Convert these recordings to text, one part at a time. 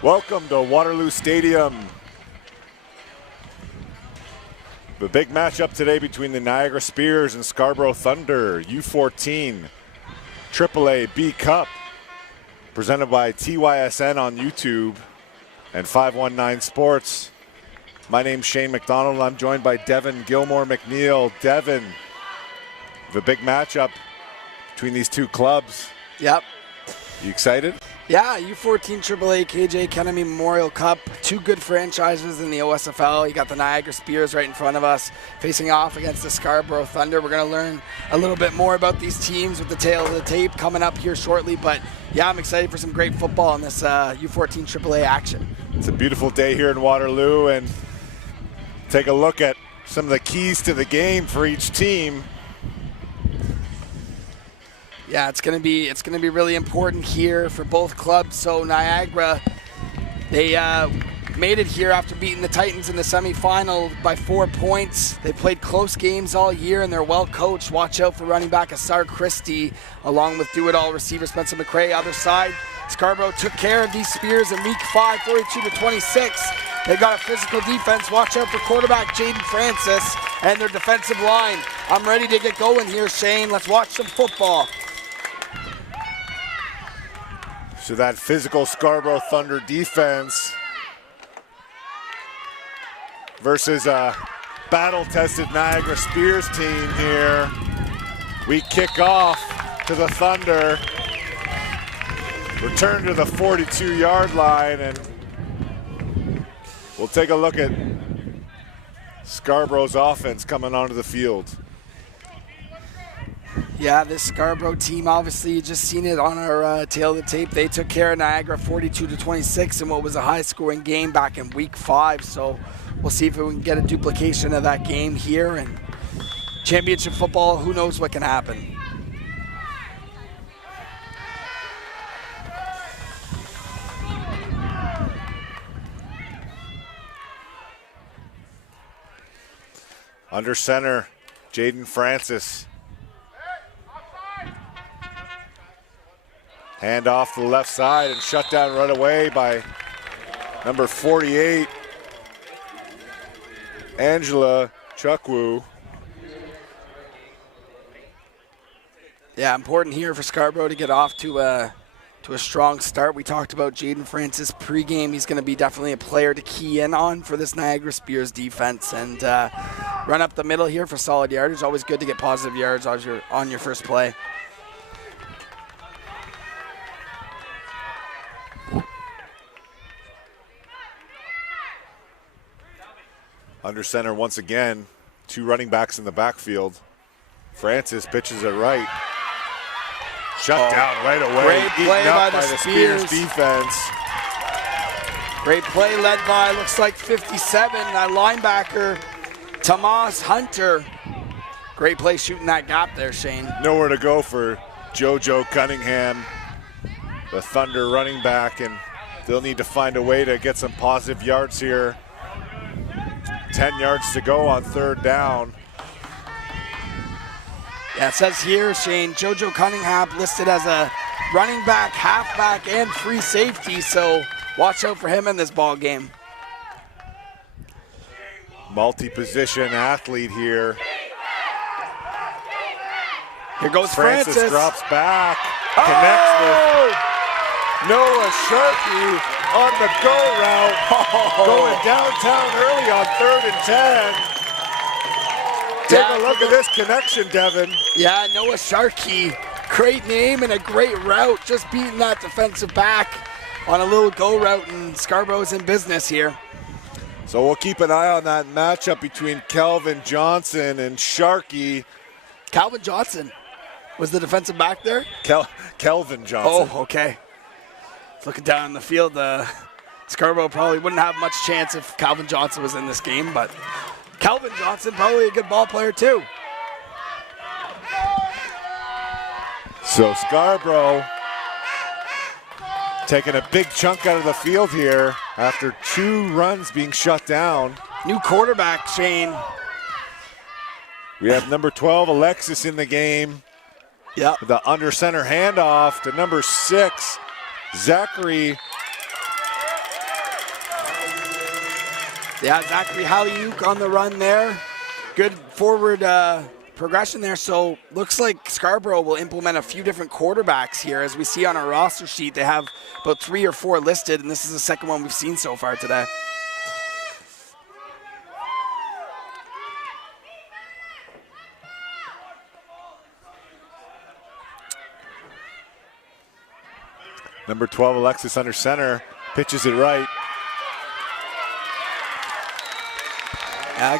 Welcome to Waterloo Stadium. The big matchup today between the Niagara Spears and Scarborough Thunder, U14 AAA B Cup, presented by TYSN on YouTube and 519 Sports. My name's Shane McDonald, and I'm joined by Devin Gilmore McNeil. Devin, the big matchup between these two clubs. Yep. You excited? Yeah, U14 AAA KJ Kennedy Memorial Cup. Two good franchises in the OSFL. You got the Niagara Spears right in front of us, facing off against the Scarborough Thunder. We're going to learn a little bit more about these teams with the tail of the tape coming up here shortly. But yeah, I'm excited for some great football in this U14 AAA action. It's a beautiful day here in Waterloo, and take a look at some of the keys to the game for each team. Yeah, it's gonna be really important here for both clubs. So Niagara, they made it here after beating the Titans in the semifinal by 4 points. They played close games all year, and they're well coached. Watch out for running back Asar Christie, along with do-it-all receiver Spencer McRae. Other side, Scarborough took care of these Spears in week 5, 42-26. They've got a physical defense. Watch out for quarterback Jaden Francis and their defensive line. I'm ready to get going here, Shane. Let's watch some football. So that physical Scarborough Thunder defense versus a battle-tested Niagara Spears team here. We kick off to the Thunder. Return to the 42-yard line, and we'll take a look at Scarborough's offense coming onto the field. Yeah, this Scarborough team, obviously, you just seen it on our tail of the tape. They took care of Niagara 42-26 in what was a high-scoring game back in week 5. So we'll see if we can get a duplication of that game here. And championship football, who knows what can happen. Under center, Jaden Francis. Hand off to the left side and shut down right away by number 48, Angela Chukwu. Yeah, important here for Scarborough to get off to a strong start. We talked about Jaden Francis pregame. He's going to be definitely a player to key in on for this Niagara Spears defense, and run up the middle here for solid yardage. Always good to get positive yards on your first play. Under center once again, two running backs in the backfield. Francis pitches it right. Shut down right away. Great play by the Spears defense. Great play led by, looks like 57, that linebacker, Tomas Hunter. Great play shooting that gap there, Shane. Nowhere to go for JoJo Cunningham, the Thunder running back, and they'll need to find a way to get some positive yards here. 10 yards to go on third down. Yeah, it says here, Shane, JoJo Cunningham listed as a running back, halfback, and free safety, so watch out for him in this ball game. Multi-position athlete here. Here goes Francis. Francis. Drops back, connects with Noah Sharkey on the go route, going downtown early on 3rd and 10. Take a look at this connection, Devin. Yeah, Noah Sharkey, great name and a great route, just beating that defensive back on a little go route, and Scarborough's in business here. So we'll keep an eye on that matchup between Calvin Johnson and Sharkey. Calvin Johnson was the defensive back there? Kelvin Johnson. Oh, okay. Looking down the field, Scarborough probably wouldn't have much chance if Calvin Johnson was in this game, but Calvin Johnson, probably a good ball player too. So Scarborough taking a big chunk out of the field here after 2 runs being shut down. New quarterback, Shane. We have number 12, Alexis, in the game. Yep. The under center handoff to number 6, Zachary Yeah, Zachary Haliuk on the run there. Good forward progression there. So looks like Scarborough will implement a few different quarterbacks here. As we see on our roster sheet, they have about 3 or 4 listed, and this is the second one we've seen so far today. Number 12, Alexis under center, pitches it right.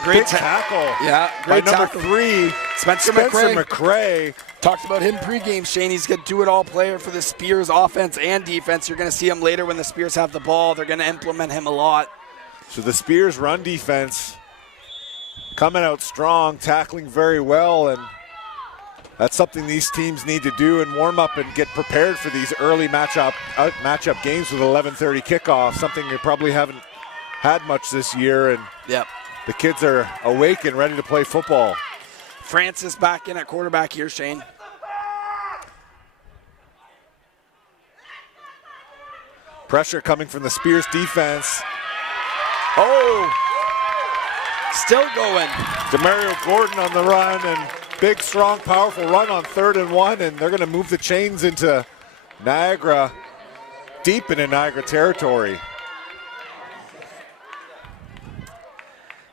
Great Big tackle. Yeah, great by number tackle. 3, Spencer McCray. Talked about him pregame, Shane. He's a do-it-all player for the Spears offense and defense. You're going to see him later when the Spears have the ball. They're going to implement him a lot. So the Spears run defense coming out strong, tackling very well, and that's something these teams need to do and warm up and get prepared for these early matchup games with 11:30 kickoff, something you probably haven't had much this year. And yep. The kids are awake and ready to play football. Francis back in at quarterback here, Shane. Pressure coming from the Spears defense. Oh! Still going. Demario Gordon on the run, and big, strong, powerful run on 3rd and 1, and they're going to move the chains into Niagara, deep into Niagara territory.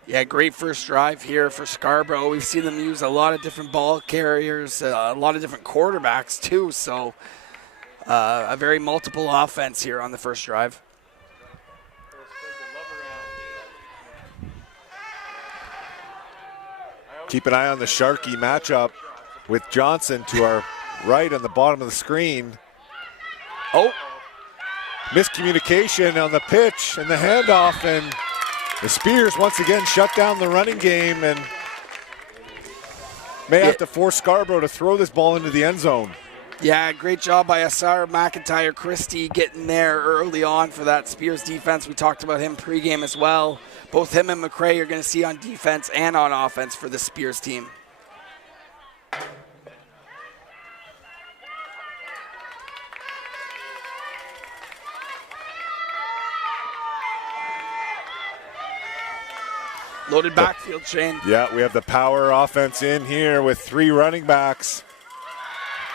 Yeah, great first drive here for Scarborough. We've seen them use a lot of different ball carriers, a lot of different quarterbacks too, so a very multiple offense here on the first drive. Keep an eye on the Sharkey matchup with Johnson to our right on the bottom of the screen. Oh! Miscommunication on the pitch and the handoff, and the Spears once again shut down the running game and may have to force Scarborough to throw this ball into the end zone. Yeah, great job by Asar McIntyre Christie getting there early on for that Spears defense. We talked about him pregame as well. Both him and McCray are going to see on defense and on offense for the Spears team. Loaded backfield, Shane. Yeah, we have the power offense in here with 3 running backs.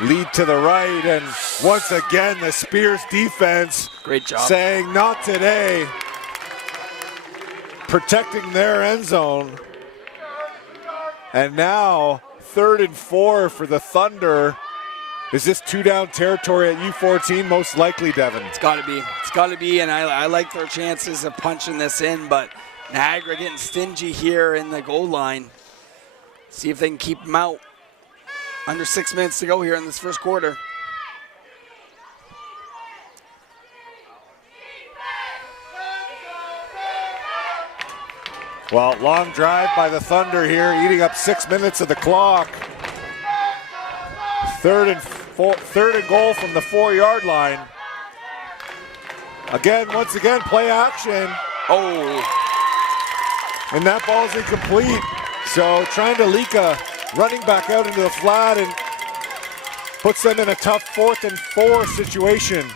Lead to the right, and once again, the Spears defense. Great job. Saying not today. Protecting their end zone. And now, 3rd and 4 for the Thunder. Is this 2-down territory at U14? Most likely, Devin. It's got to be. It's got to be, and I like their chances of punching this in, but Niagara getting stingy here in the goal line. See if they can keep them out. Under 6 minutes to go here in this first quarter. Well, long drive by the Thunder here, eating up 6 minutes of the clock. 3rd and goal from the 4-yard line. Once again, play action. Oh. And that ball's incomplete. So trying to leak a running back out into the flat and puts them in a tough 4th and 4 situation.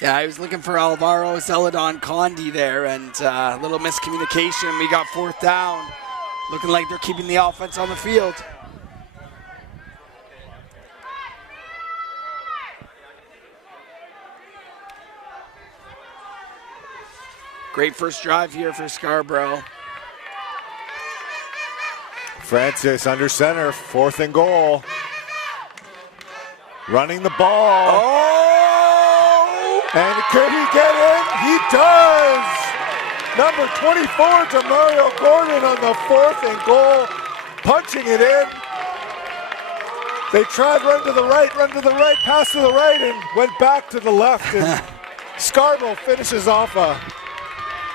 Yeah, I was looking for Alvaro Zeladon Condi there, and a little miscommunication. We got 4th down. Looking like they're keeping the offense on the field. Great first drive here for Scarborough. Francis under center, 4th and goal. Running the ball. Oh! And could he get in? He does! Number 24, Demario Gordon on the 4th and goal, punching it in. They tried run to the right, pass to the right, and went back to the left. And Scarborough finishes off a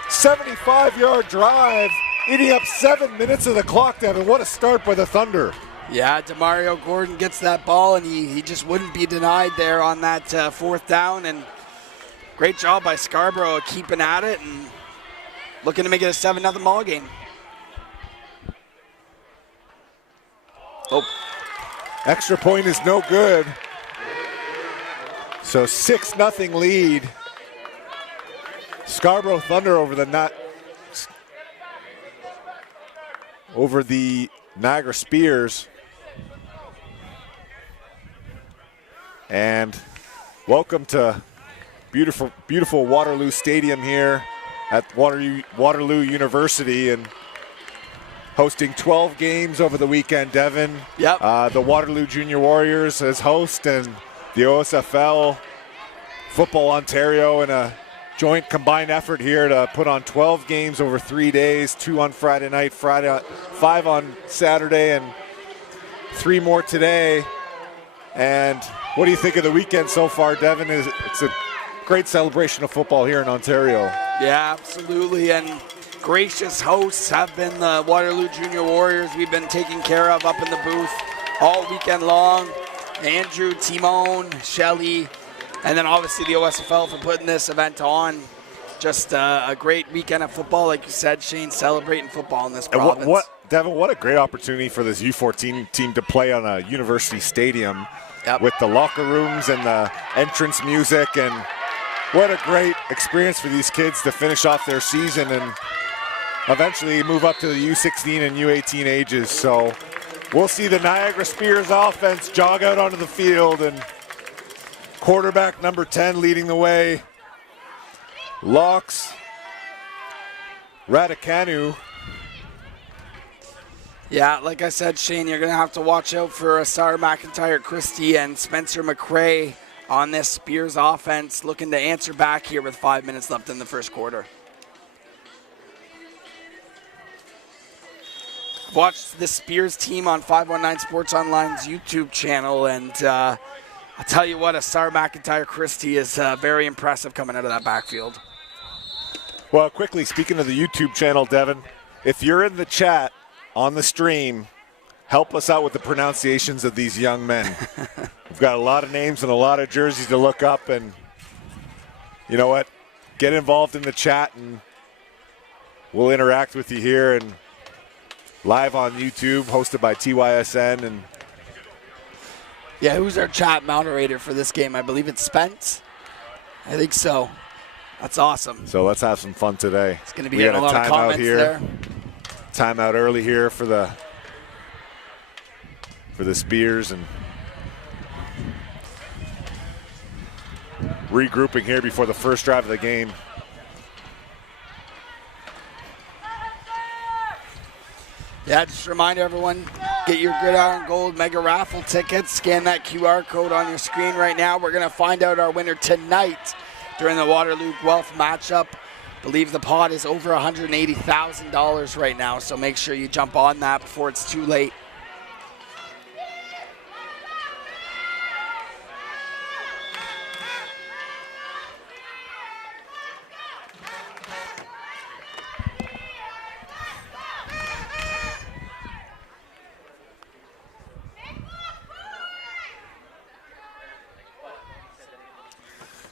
75-yard drive, eating up 7 minutes of the clock, Devin. What a start by the Thunder. Yeah, Demario Gordon gets that ball, and he just wouldn't be denied there on that 4th down. And great job by Scarborough keeping at it and looking to make it a 7-0 ball game. Oh. Extra point is no good. So 6-0 lead. Scarborough Thunder over the over the Niagara Spears. And welcome to beautiful, beautiful Waterloo Stadium here at Waterloo University, and hosting 12 games over the weekend, Devin. Yep. The Waterloo Junior Warriors as host, and the OSFL Football Ontario in a joint combined effort here to put on 12 games over 3 days, 2 on Friday night, 5 on Saturday, and 3 more today. And what do you think of the weekend so far, Devin? It's a great celebration of football here in Ontario. Yeah, absolutely. And gracious hosts have been the Waterloo Junior Warriors. We've been taken care of up in the booth all weekend long. Andrew, Timon, Shelley, and then obviously the OSFL for putting this event on. Just a great weekend of football, like you said, Shane, celebrating football in this province. Devin, what a great opportunity for this U14 team to play on a university stadium. Yep. With the locker rooms and the entrance music, and what a great experience for these kids to finish off their season and eventually move up to the U16 and U18 ages. So we'll see the Niagara Spears offense jog out onto the field, and quarterback number 10 leading the way, Locks Radicanu. Yeah, like I said, Shane, you're going to have to watch out for Sarah McIntyre Christie and Spencer McRae on this Spears offense, looking to answer back here with 5 minutes left in the first quarter. Watch the Spears team on 519 Sports Online's YouTube channel, and I'll tell you what, Sarah McIntyre Christie is very impressive coming out of that backfield. Well, quickly, speaking of the YouTube channel, Devin, if you're in the chat on the stream, help us out with the pronunciations of these young men. We've got a lot of names and a lot of jerseys to look up, and you know what? Get involved in the chat, and we'll interact with you here and live on YouTube, hosted by TYSN. And yeah, who's our chat moderator for this game? I believe it's Spence. I think so. That's awesome. So let's have some fun today. It's going to be getting a lot of comments there. Timeout early here for the Spears, and regrouping here before the first drive of the game. Yeah, just a reminder, everyone, get your Gridiron Gold Mega Raffle tickets. Scan that QR code on your screen right now. We're going to find out our winner tonight during the Waterloo Guelph matchup. I believe the pot is over $180,000 right now, so make sure you jump on that before it's too late.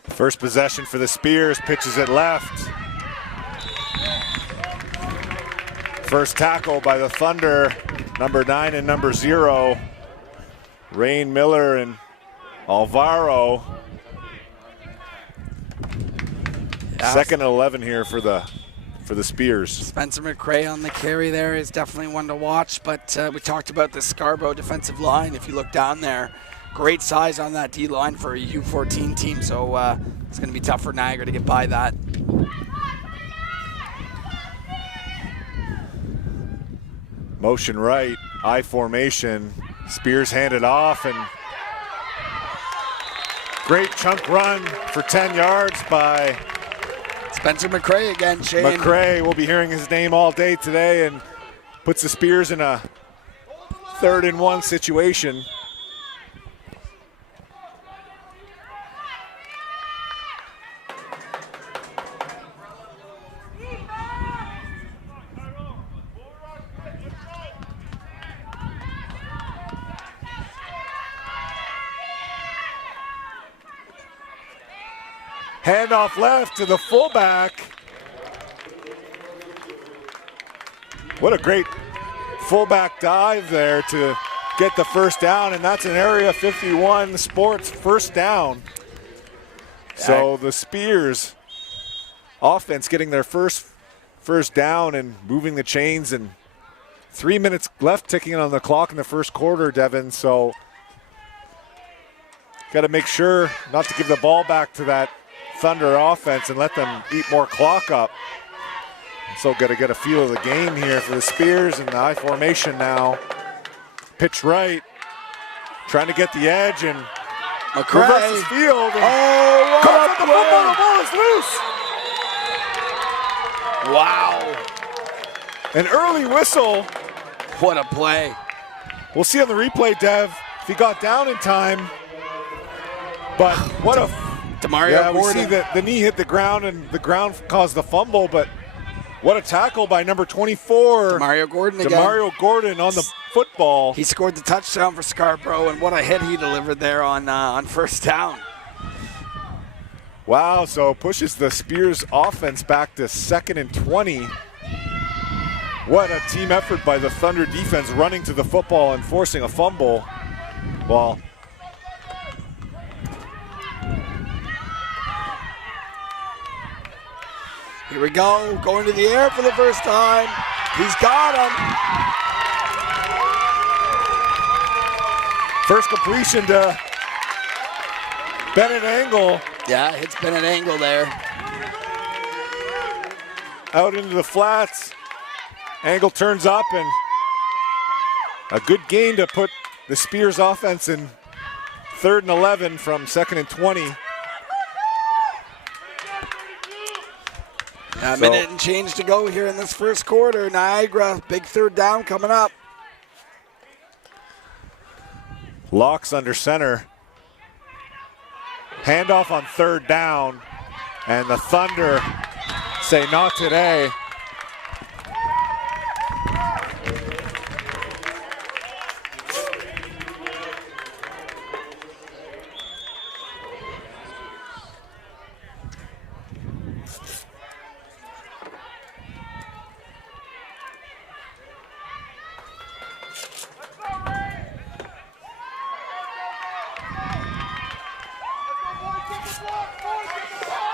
First possession for the Spears, pitches it left. First tackle by the Thunder, number 9 and number 0, Rain Miller and Alvaro. Yeah. Second and 11 here for the Spears. Spencer McRae on the carry there is definitely one to watch, but we talked about the Scarborough defensive line. If you look down there, great size on that D-line for a U14 team, so it's going to be tough for Niagara to get by that. Motion right, I formation. Spears handed off, and great chunk run for 10 yards by Spencer McRae again, Shane. McRae, we'll be hearing his name all day today, and puts the Spears in a 3rd and 1 situation. Handoff left to the fullback. What a great fullback dive there to get the first down, and that's an Area 51 Sports first down. So the Spears offense getting their first down and moving the chains, and 3 minutes left ticking on the clock in the first quarter, Devin, so got to make sure not to give the ball back to that Thunder offense and let them eat more clock up. So got to get a feel of the game here for the Spears in the high formation now. Pitch right, trying to get the edge and reverses field. And what the football, the ball is loose. Wow. An early whistle. What a play. We'll see on the replay, Dev, if he got down in time. But what a... Demario Gordon. We see that the knee hit the ground and the ground caused the fumble, but what a tackle by number 24. Demario Gordon again. Demario Gordon on the football. He scored the touchdown for Scarborough, and what a hit he delivered there on first down. Wow, so pushes the Spears offense back to 2nd and 20. What a team effort by the Thunder defense, running to the football and forcing a fumble. Well, here we go, going to the air for the first time. He's got him. First completion to Bennett Angle. Yeah, hits Bennett Angle there. Out into the flats. Angle turns up and a good gain to put the Spears offense in 3rd and 11 from 2nd and 20. A minute and change to go here in this first quarter. Niagara, big 3rd down coming up. Locks under center. Handoff on 3rd down. And the Thunder say not today.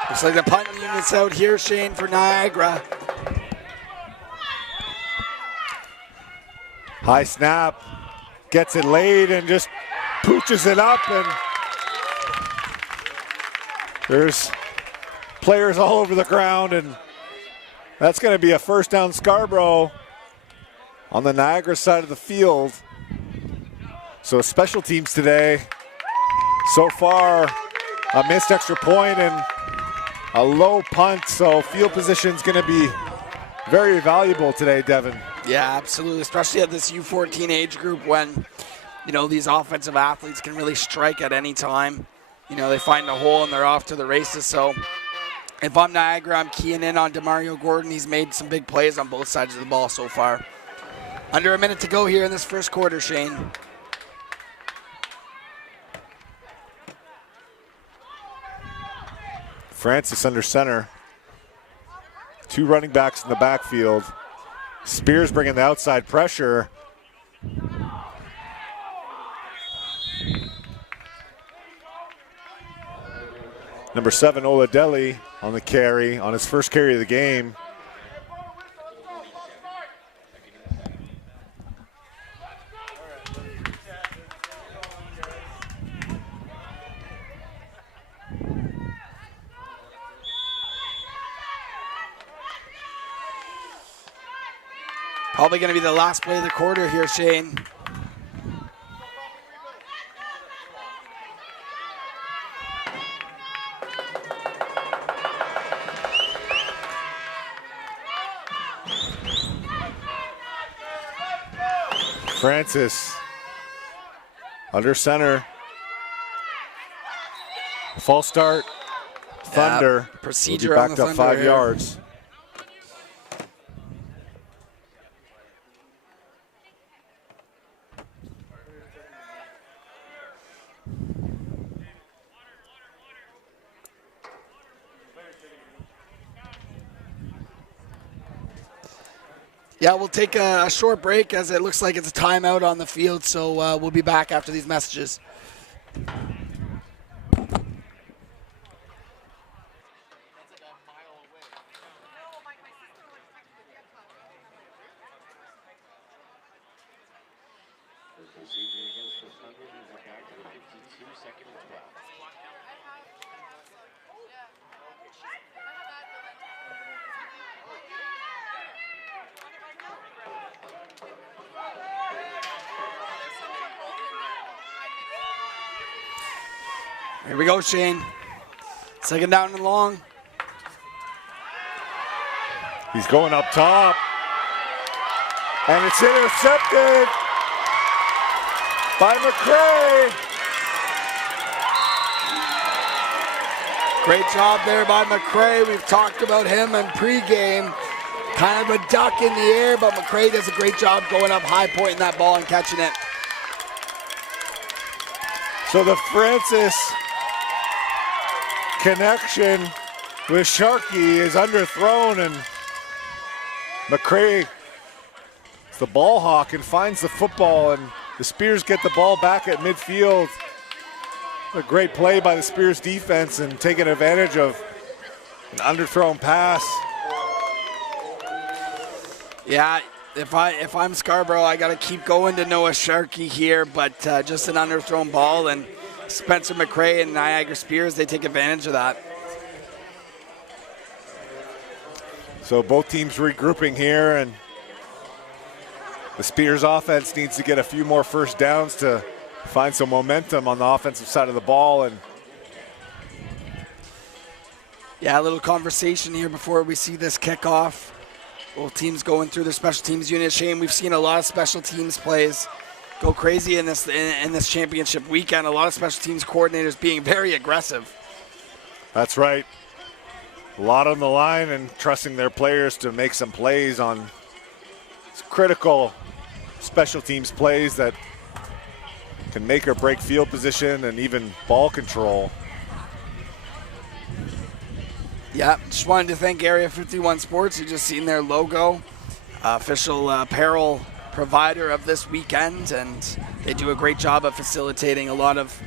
Looks like the punt unit's out here, Shane, for Niagara. High snap, gets it laid and just pooches it up, and there's players all over the ground, and that's going to be a first down Scarborough on the Niagara side of the field. So special teams today, so far a missed extra point and a low punt, so field position is going to be very valuable today, Devin. Yeah, absolutely, especially at this U14 age group when, you know, these offensive athletes can really strike at any time. You know, they find a hole and they're off to the races. So if I'm Niagara, I'm keying in on Demario Gordon. He's made some big plays on both sides of the ball so far. Under a minute to go here in this first quarter, Shane. Francis under center. 2 running backs in the backfield. Spears bringing the outside pressure. Number 7, Oladelli on the carry, on his first carry of the game. Probably going to be the last play of the quarter here, Shane. Francis under center. False start. Thunder. Procedure backed on the up Thunder 5 here. yards. Yeah, we'll take a short break as it looks like it's a timeout on the field, so we'll be back after these messages. Here we go, Shane. Second down and long. He's going up top. And it's intercepted by McCray. Great job there by McCray. We've talked about him in pregame. Kind of a duck in the air, but McCray does a great job going up high, pointing that ball and catching it. So the Francis connection with Sharkey is underthrown, and McCray is the ball hawk and finds the football, and the Spears get the ball back at midfield. A great play by the Spears defense and taking advantage of an underthrown pass. Yeah, if I'm Scarborough, I got to keep going to Noah Sharkey here, but just an underthrown ball, and Spencer McCray and Niagara Spears, they take advantage of that. So both teams regrouping here, and the Spears offense needs to get a few more first downs to find some momentum on the offensive side of the ball. And yeah, a little conversation here before we see this kickoff. Both teams going through their special teams unit. Shane, we've seen a lot of special teams plays go crazy in this championship weekend. A lot of special teams coordinators being very aggressive. That's right. A lot on the line and trusting their players to make some plays on critical special teams plays that can make or break field position and even ball control. Yeah, just wanted to thank Area 51 Sports. You just seen their logo, official apparel provider of this weekend, and they do a great job of facilitating a lot of,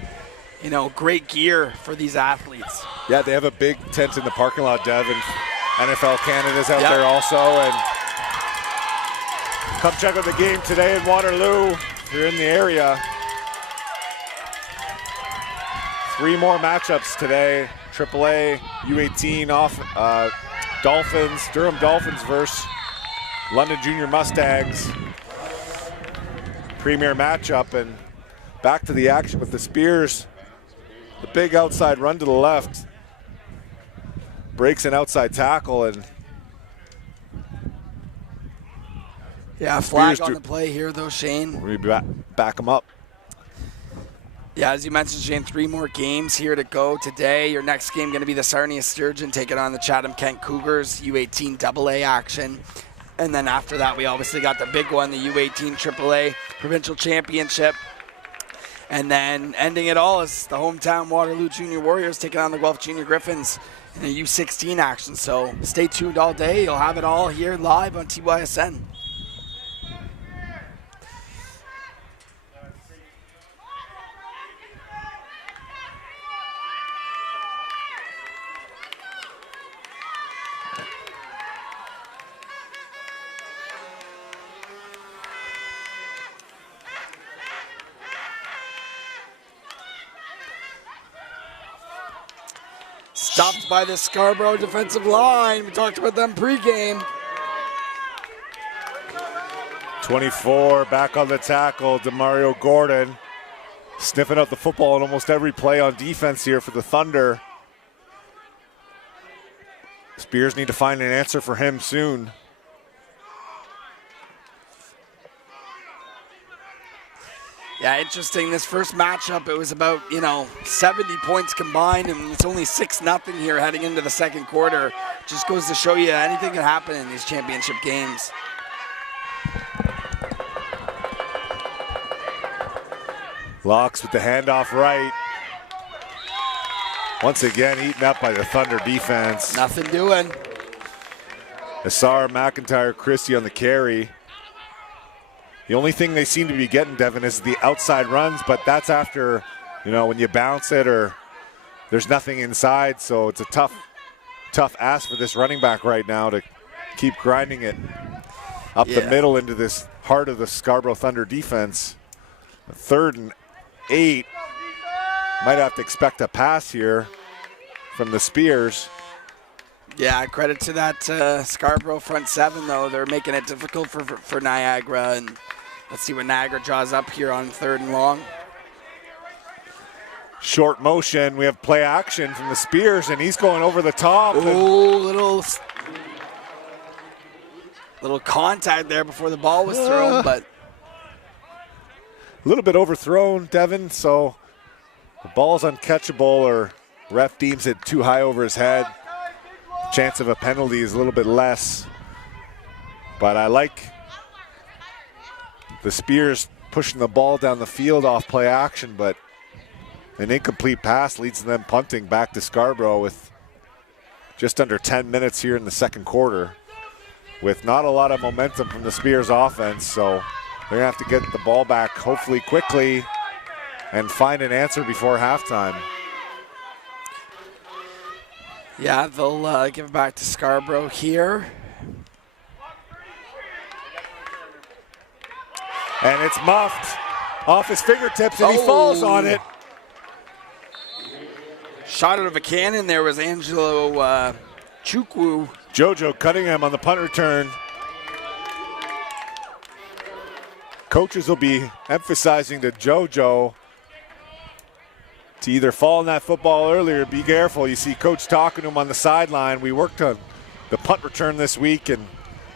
great gear for these athletes. Yeah, they have a big tent in the parking lot, Dev, and NFL Canada's out there also. And come check out the game today in Waterloo if you're in the area. 3 more matchups today. AAA U18 Dolphins, Durham Dolphins versus London Junior Mustangs. Premier matchup, and back to the action with the Spears. The big outside run to the left. Breaks an outside tackle, and yeah, flag on the play here though, Shane. We back them up. Yeah, as you mentioned, Shane, 3 more games here to go today. Your next game going to be the Sarnia Sturgeon taking on the Chatham-Kent Cougars, U18 AA action. And then after that, we obviously got the big one, the U18 AAA Provincial Championship. And then ending it all is the hometown Waterloo Junior Warriors taking on the Guelph Junior Griffins in a U16 action. So stay tuned all day. You'll have it all here live on TYSN. Stopped by the Scarborough defensive line. We talked about them pregame. 24 back on the tackle. DeMario Gordon sniffing out the football in almost every play on defense here for the Thunder. Spears need to find an answer for him soon. Yeah, interesting. This first matchup, it was about, 70 points combined, and it's only 6-0 here heading into the second quarter. Just goes to show you anything can happen in these championship games. Locks with the handoff right. Once again, eaten up by the Thunder defense. Nothing doing. Asar, McIntyre, Christie on the carry. The only thing they seem to be getting, Devin, is the outside runs, but that's after, when you bounce it or there's nothing inside. So it's a tough ask for this running back right now to keep grinding it up the middle into this heart of the Scarborough Thunder defense. 3rd and 8. Might have to expect a pass here from the Spears. Yeah, credit to that Scarborough front 7, though. They're making it difficult for Niagara, and let's see what Niagara draws up here on 3rd and long. Short motion. We have play action from the Spears, and he's going over the top. Oh, little contact there before the ball was thrown, but a little bit overthrown, Devin, so the ball's uncatchable, or ref deems it too high over his head. Chance of a penalty is a little bit less, but I like the Spears pushing the ball down the field off play action, but an incomplete pass leads to them punting back to Scarborough with just under 10 minutes here in the second quarter, with not a lot of momentum from the Spears offense, so they're gonna have to get the ball back hopefully quickly and find an answer before halftime. Yeah, they'll give it back to Scarborough here. And it's muffed off his fingertips, and he falls on it. Shot out of a cannon there was Angelo Chukwu. Jojo Cunningham on the punt return. Coaches will be emphasizing to Jojo to either fall on that football early or be careful. You see Coach talking to him on the sideline. We worked on the punt return this week, and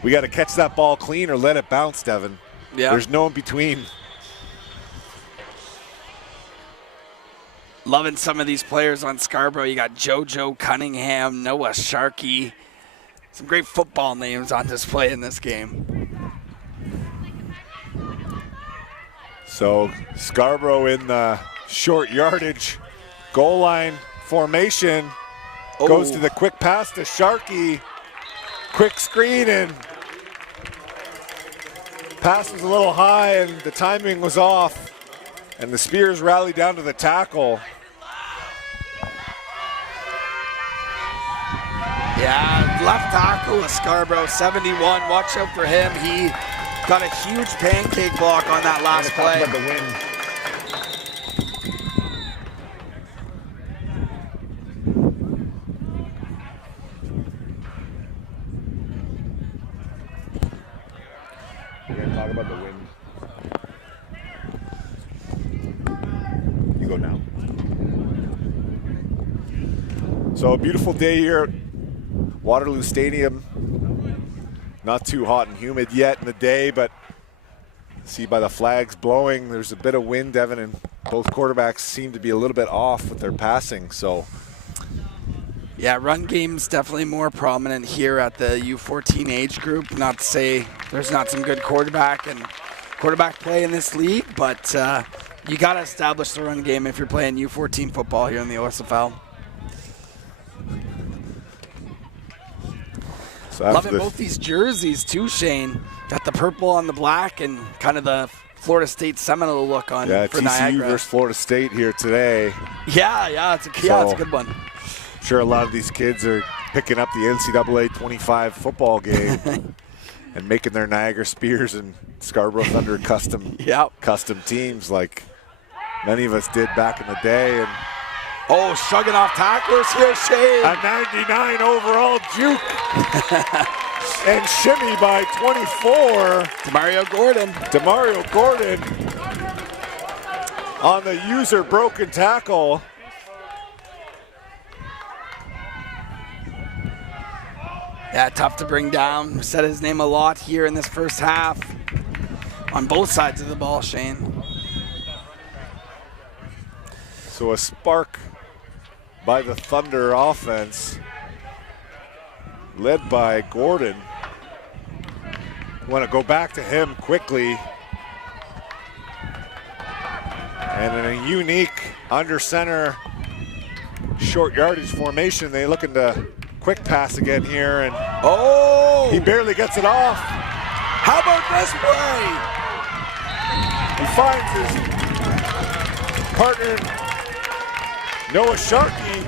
we got to catch that ball clean or let it bounce, Devin. Yeah. There's no in between. Loving some of these players on Scarborough. You got Jojo Cunningham, Noah Sharkey. Some great football names on display in this game. So Scarborough in the short yardage goal line formation. Goes to the quick pass to Sharkey. Quick screen, and pass was a little high and the timing was off. And the Spears rally down to the tackle. Yeah, left tackle of Scarborough, 71. Watch out for him. He got a huge pancake block on that last play. We're going to talk about the wind. You go now. So a beautiful day here at Waterloo Stadium. Not too hot and humid yet in the day, but see by the flags blowing, there's a bit of wind, Devin, and both quarterbacks seem to be a little bit off with their passing. So, yeah, run game's definitely more prominent here at the U14 age group. Not to say there's not some good quarterback play in this league, but you got to establish the run game if you're playing U14 football here in the OSFL. So loving both these jerseys too, Shane. Got the purple on the black and kind of the Florida State Seminole look on for TCU Niagara. versus Florida State here today. Yeah, it's a good one. I'm sure a lot of these kids are picking up the NCAA 25 football game and making their Niagara Spears and Scarborough Thunder custom teams like many of us did back in the day. And shrugging off tacklers here, Shane. A 99 overall juke and shimmy by 24. Demario Gordon on the user broken tackle. Yeah, tough to bring down. We said his name a lot here in this first half on both sides of the ball, Shane. So a spark by the Thunder offense, led by Gordon. Want to go back to him quickly. And in a unique under center short yardage formation, they looking to quick pass again here, and he barely gets it off. How about this play? He finds his partner, Noah Sharkey,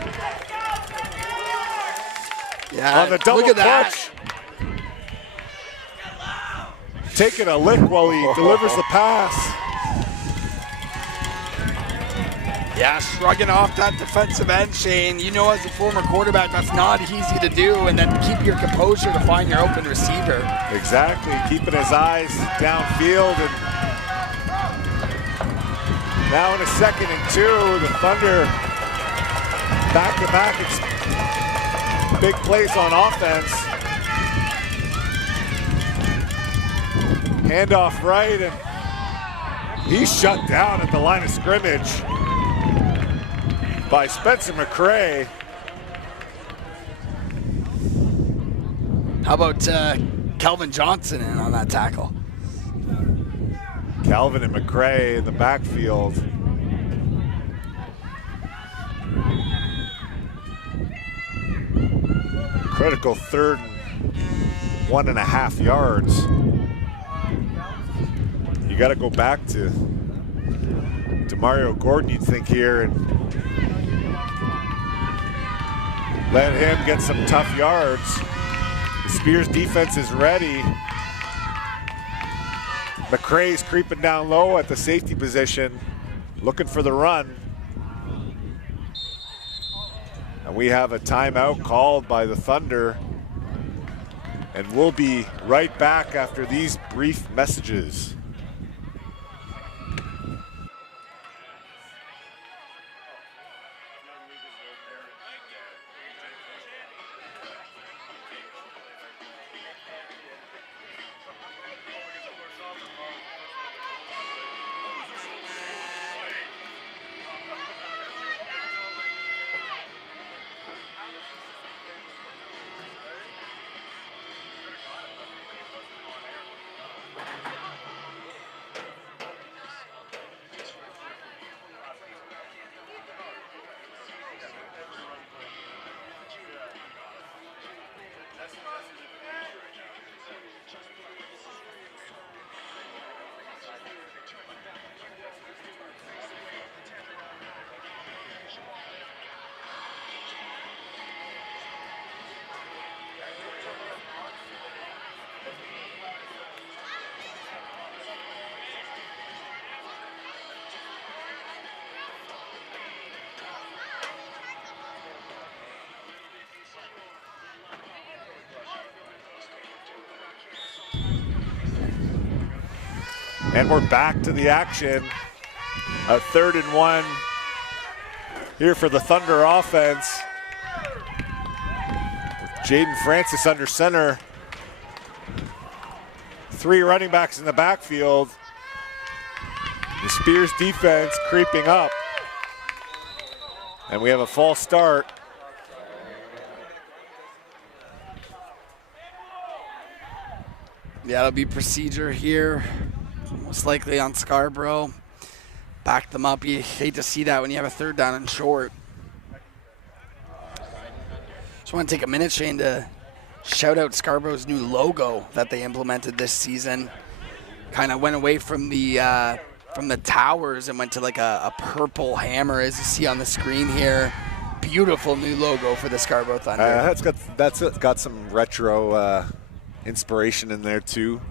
on the double clutch. Taking a lick while he delivers the pass. Yeah, shrugging off that defensive end, Shane. You know, as a former quarterback, that's not easy to do, and then keep your composure to find your open receiver. Exactly, keeping his eyes downfield. And now in a 2nd and 2, the Thunder back-to-back big plays on offense. Handoff right, and he's shut down at the line of scrimmage by Spencer McCray. How about Kelvin Johnson in on that tackle? Calvin and McCray in the backfield. Critical 3rd and 1.5 yards. You got to go back to Mario Gordon, you'd think, here, and let him get some tough yards. The Spears defense is ready. McCray's creeping down low at the safety position, looking for the run. And we have a timeout called by the Thunder. And we'll be right back after these brief messages. And we're back to the action. A 3rd and 1 here for the Thunder offense. Jaden Francis under center. 3 running backs in the backfield. The Spears defense creeping up. And we have a false start. Yeah, it'll be procedure here. Most likely on Scarborough. Back them up. You hate to see that when you have a 3rd down and short. Just want to take a minute, Shane, to shout out Scarborough's new logo that they implemented this season. Kind of went away from the towers and went to like a purple hammer, as you see on the screen here. Beautiful new logo for the Scarborough Thunder. That's got some retro inspiration in there too.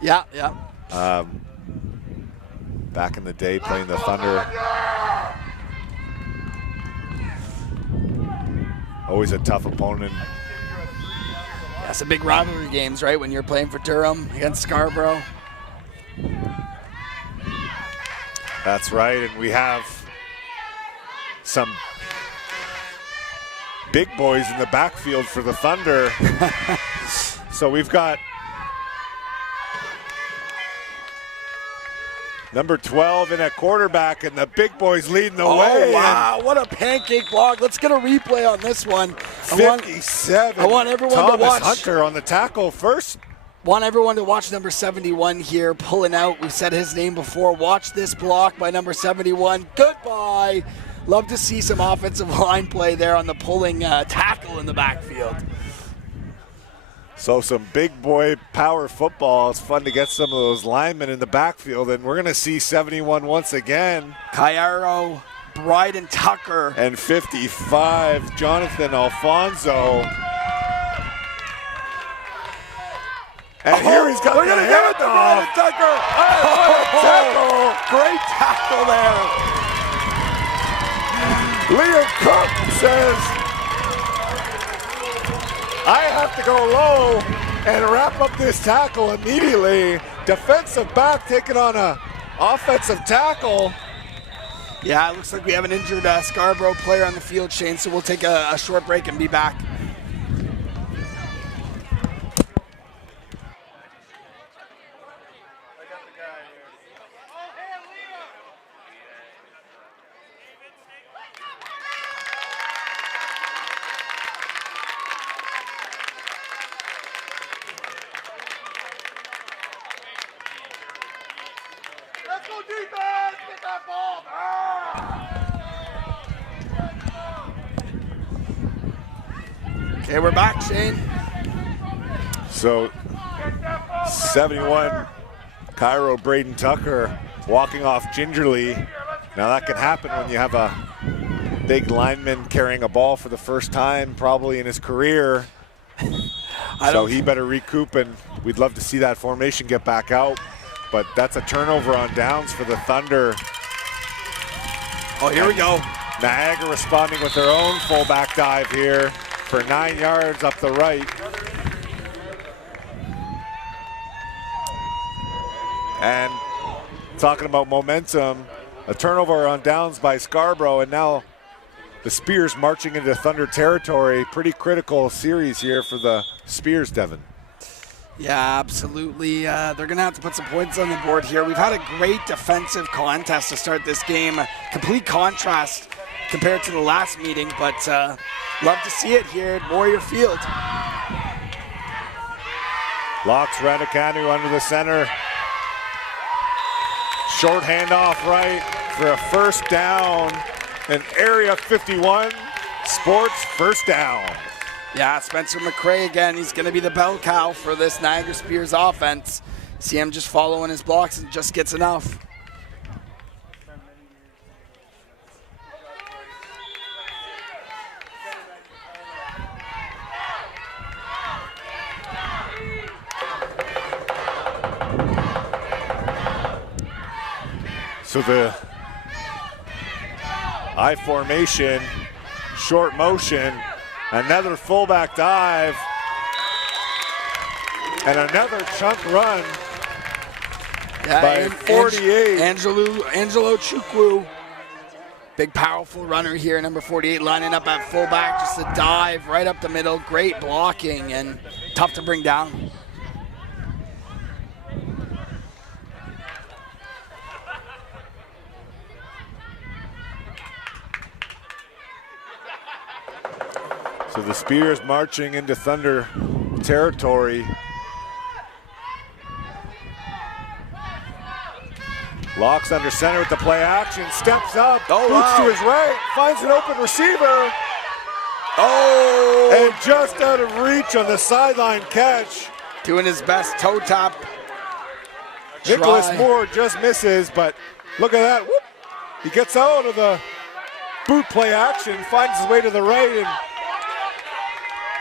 Yeah. Back in the day, playing the Thunder. Always a tough opponent. Yeah, some big rivalry games, right? When you're playing for Durham against Scarborough. That's right, and we have some big boys in the backfield for the Thunder. So we've got number 12 in at quarterback, and the big boys leading the way. Oh, wow, what a pancake block. Let's get a replay on this one. 57. I want everyone Thomas to watch. Hunter on the tackle first. Want everyone to watch number 71 here, pulling out. We've said his name before. Watch this block by number 71. Goodbye. Love to see some offensive line play there on the pulling tackle in the backfield. So some big boy power football. It's fun to get some of those linemen in the backfield, and we're going to see 71 once again. Cairo, Bryden Tucker. And 55, Jonathan Alfonso. And here he's got the handoff. Tucker. Oh, what a tackle. Great tackle there. Liam Cook says, I have to go low and wrap up this tackle immediately. Defensive back taking on a offensive tackle. Yeah, it looks like we have an injured Scarborough player on the field, Shane, so we'll take a short break and be back. Okay, we're back, Shane. So, 71, Cairo Braden Tucker walking off gingerly. Now that can happen when you have a big lineman carrying a ball for the first time probably in his career. So he better recoup, and we'd love to see that formation get back out. But that's a turnover on downs for the Thunder. Oh, here we go. Niagara responding with their own fullback dive here for 9 yards up the right. And talking about momentum, a turnover on downs by Scarborough, and now the Spears marching into Thunder territory. Pretty critical series here for the Spears, Devin. Yeah, absolutely. They're going to have to put some points on the board here. We've had a great defensive contest to start this game. Complete contrast compared to the last meeting, but love to see it here at Warrior Field. Locks Radicanu under the center. Short handoff right for a first down. And Area 51 Sports first down. Yeah, Spencer McCray again. He's going to be the bell cow for this Niagara Spears offense. See him just following his blocks and just gets enough. So the I formation, short motion, another fullback dive, and another chunk run by 48. Angelo Chukwu, big powerful runner here, number 48, lining up at fullback, just a dive right up the middle, great blocking and tough to bring down. So the Spears marching into Thunder territory. Locks under center with the play action, steps up, boots to his right, finds an open receiver. And just out of reach on the sideline catch. Doing his best toe tap. Nicholas Moore just misses, but look at that. Whoop. He gets out of the boot play action, finds his way to the right, and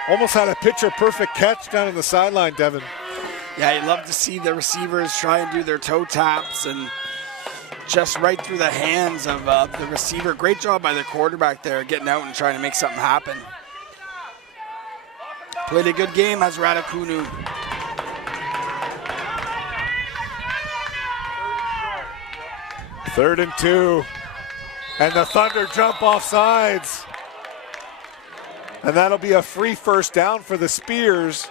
almost had a picture-perfect catch down on the sideline, Devin. Yeah, you'd love to see the receivers try and do their toe taps and just right through the hands of the receiver. Great job by the quarterback there, getting out and trying to make something happen. Played a good game as Radicanu. Third and 2, and the Thunder jump off sides. And that'll be a free first down for the Spears.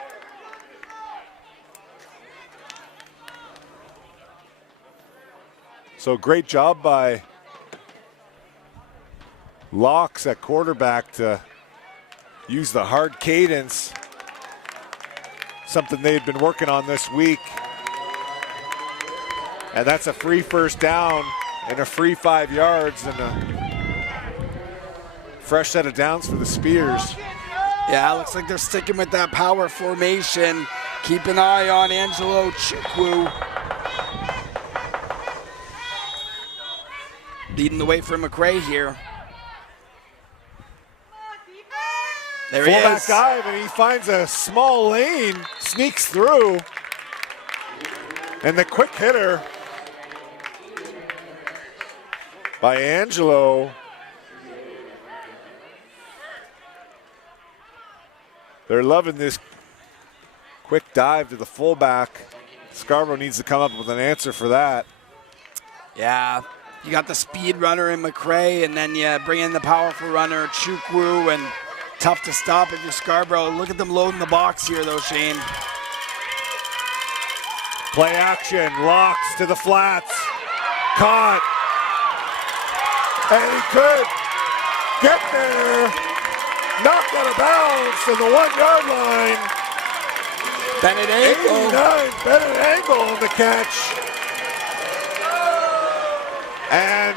So great job by Locks at quarterback to use the hard cadence, something they've been working on this week. And that's a free first down and a free 5 yards and a fresh set of downs for the Spears. Yeah, looks like they're sticking with that power formation. Keep an eye on Angelo Chukwu. Leading the way for McRae here. There he is. Fullback dive, and he finds a small lane, sneaks through. And the quick hitter by Angelo They're loving this quick dive to the fullback. Scarborough needs to come up with an answer for that. Yeah, you got the speed runner in McRae, and then you bring in the powerful runner, Chukwu, and tough to stop if you're Scarborough. Look at them loading the box here, though, Shane. Play action, Locks to the flats. Caught. And he could get there. Knocked out of bounds to the 1 yard line. Bennett Angle. 89, Bennett Angle on the catch. And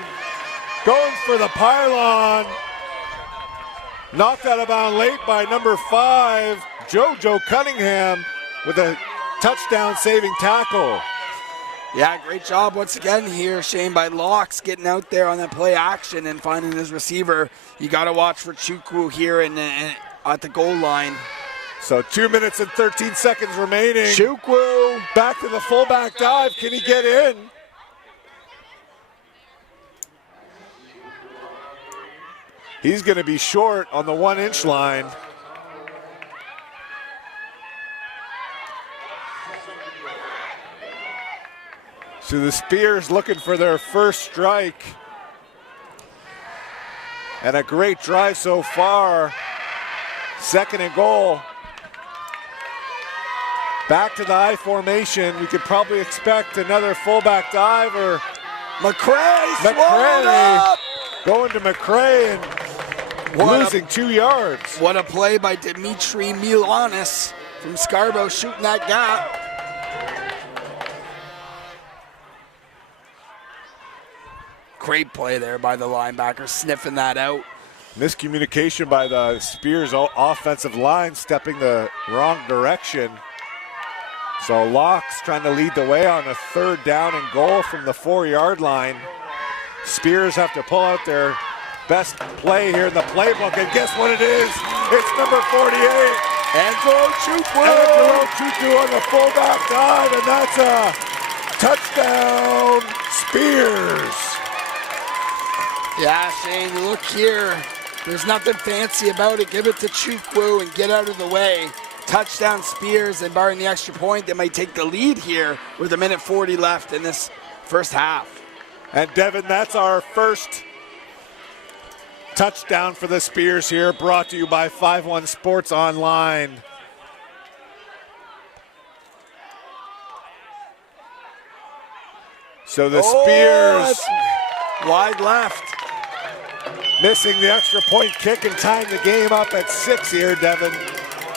going for the pylon. Knocked out of bounds late by number 5, JoJo Cunningham, with a touchdown saving tackle. Yeah, great job once again here, Shane, by Locks getting out there on that play action and finding his receiver. You got to watch for Chukwu here at the goal line. So 2 minutes and 13 seconds remaining. Chukwu back to the fullback dive. Can he get in? He's going to be short on the 1 inch line. So the Spears looking for their first strike. And a great drive so far. 2nd and goal. Back to the I formation. We could probably expect another fullback dive or McRae going to McRae and losing 2 yards. What a play by Dimitri Milanis from Scarborough, shooting that gap. Great play there by the linebacker, sniffing that out. Miscommunication by the Spears offensive line, stepping the wrong direction. So Locks trying to lead the way on a 3rd down and goal from the 4 yard line. Spears have to pull out their best play here in the playbook, and guess what it is? It's number 48. Angelo Chukwu. Angelo Chukwu on the fullback dive, and that's a touchdown, Spears. Yeah, Shane, you look here. There's nothing fancy about it. Give it to Chukwu and get out of the way. Touchdown, Spears, and barring the extra point, they might take the lead here with 1:40 left in this first half. And Devin, that's our first touchdown for the Spears here, brought to you by 5-1 Sports Online. So the Spears wide left. Missing the extra point kick and tying the game up at 6 here, Devin.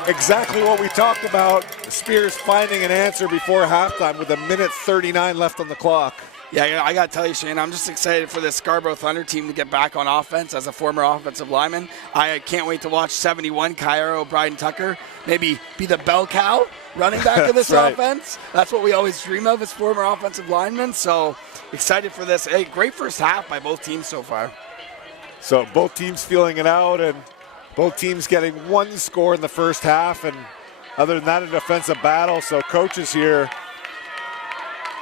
Exactly what we talked about. The Spears finding an answer before halftime with 1:39 left on the clock. Yeah, I got to tell you, Shane, I'm just excited for this Scarborough Thunder team to get back on offense as a former offensive lineman. I can't wait to watch 71 Kyra O'Brien Tucker maybe be the bell cow running back of this offense. That's what we always dream of as former offensive linemen. So excited for this. Hey, great first half by both teams so far. So both teams feeling it out, and both teams getting 1 score in the first half, and other than that, a defensive battle. So coaches here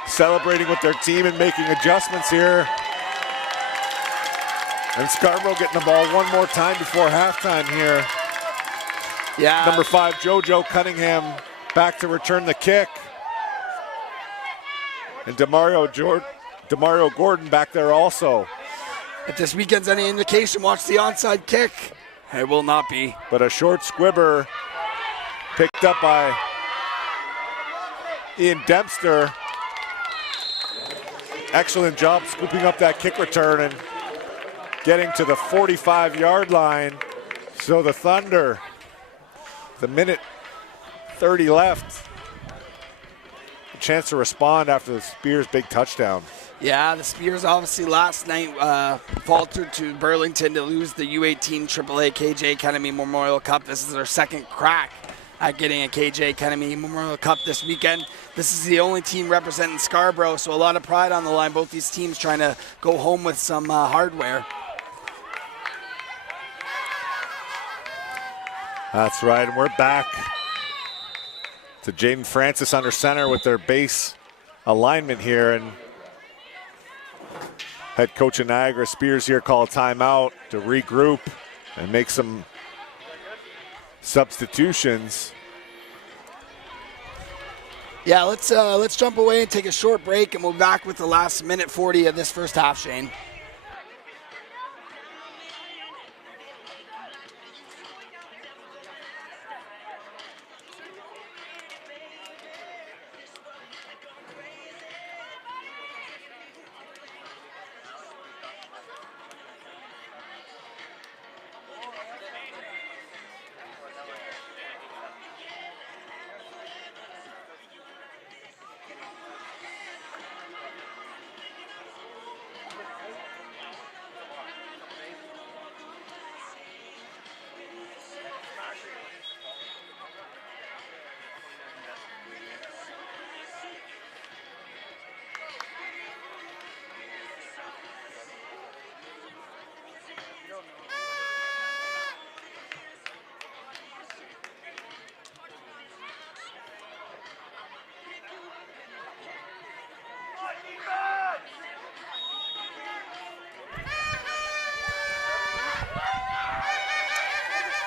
celebrating with their team and making adjustments here. And Scarborough getting the ball one more time before halftime here. Yeah. Number 5, JoJo Cunningham back to return the kick. And Demario Gordon back there also. If this weekend's any indication, watch the onside kick. It will not be. But a short squibber picked up by Ian Dempster. Excellent job scooping up that kick return and getting to the 45-yard line. So the Thunder, the 1:30 left, a chance to respond after the Spears' big touchdown. Yeah, the Spears obviously last night faltered to Burlington to lose the U18 AAA KJ Academy Memorial Cup. This is their second crack at getting a KJ Academy Memorial Cup this weekend. This is the only team representing Scarborough, so a lot of pride on the line. Both these teams trying to go home with some hardware. That's right, and we're back to Jaden Francis under center with their base alignment here, and head coach of Niagara Spears here call a timeout to regroup and make some substitutions. Yeah, let's jump away and take a short break, and we'll be back with the last minute 40 of this first half, Shane.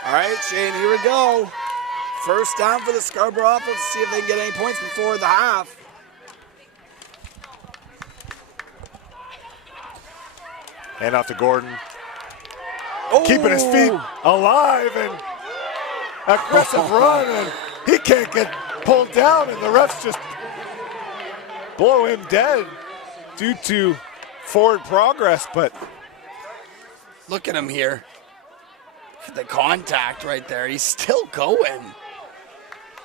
All right, Shane, here we go. First down for the Scarborough offense. See if they can get any points before the half. Hand off to Gordon. Keeping his feet alive and aggressive run, and he can't get pulled down, and the refs just blow him dead due to forward progress. But look at him here. Look at the contact right there. He's still going.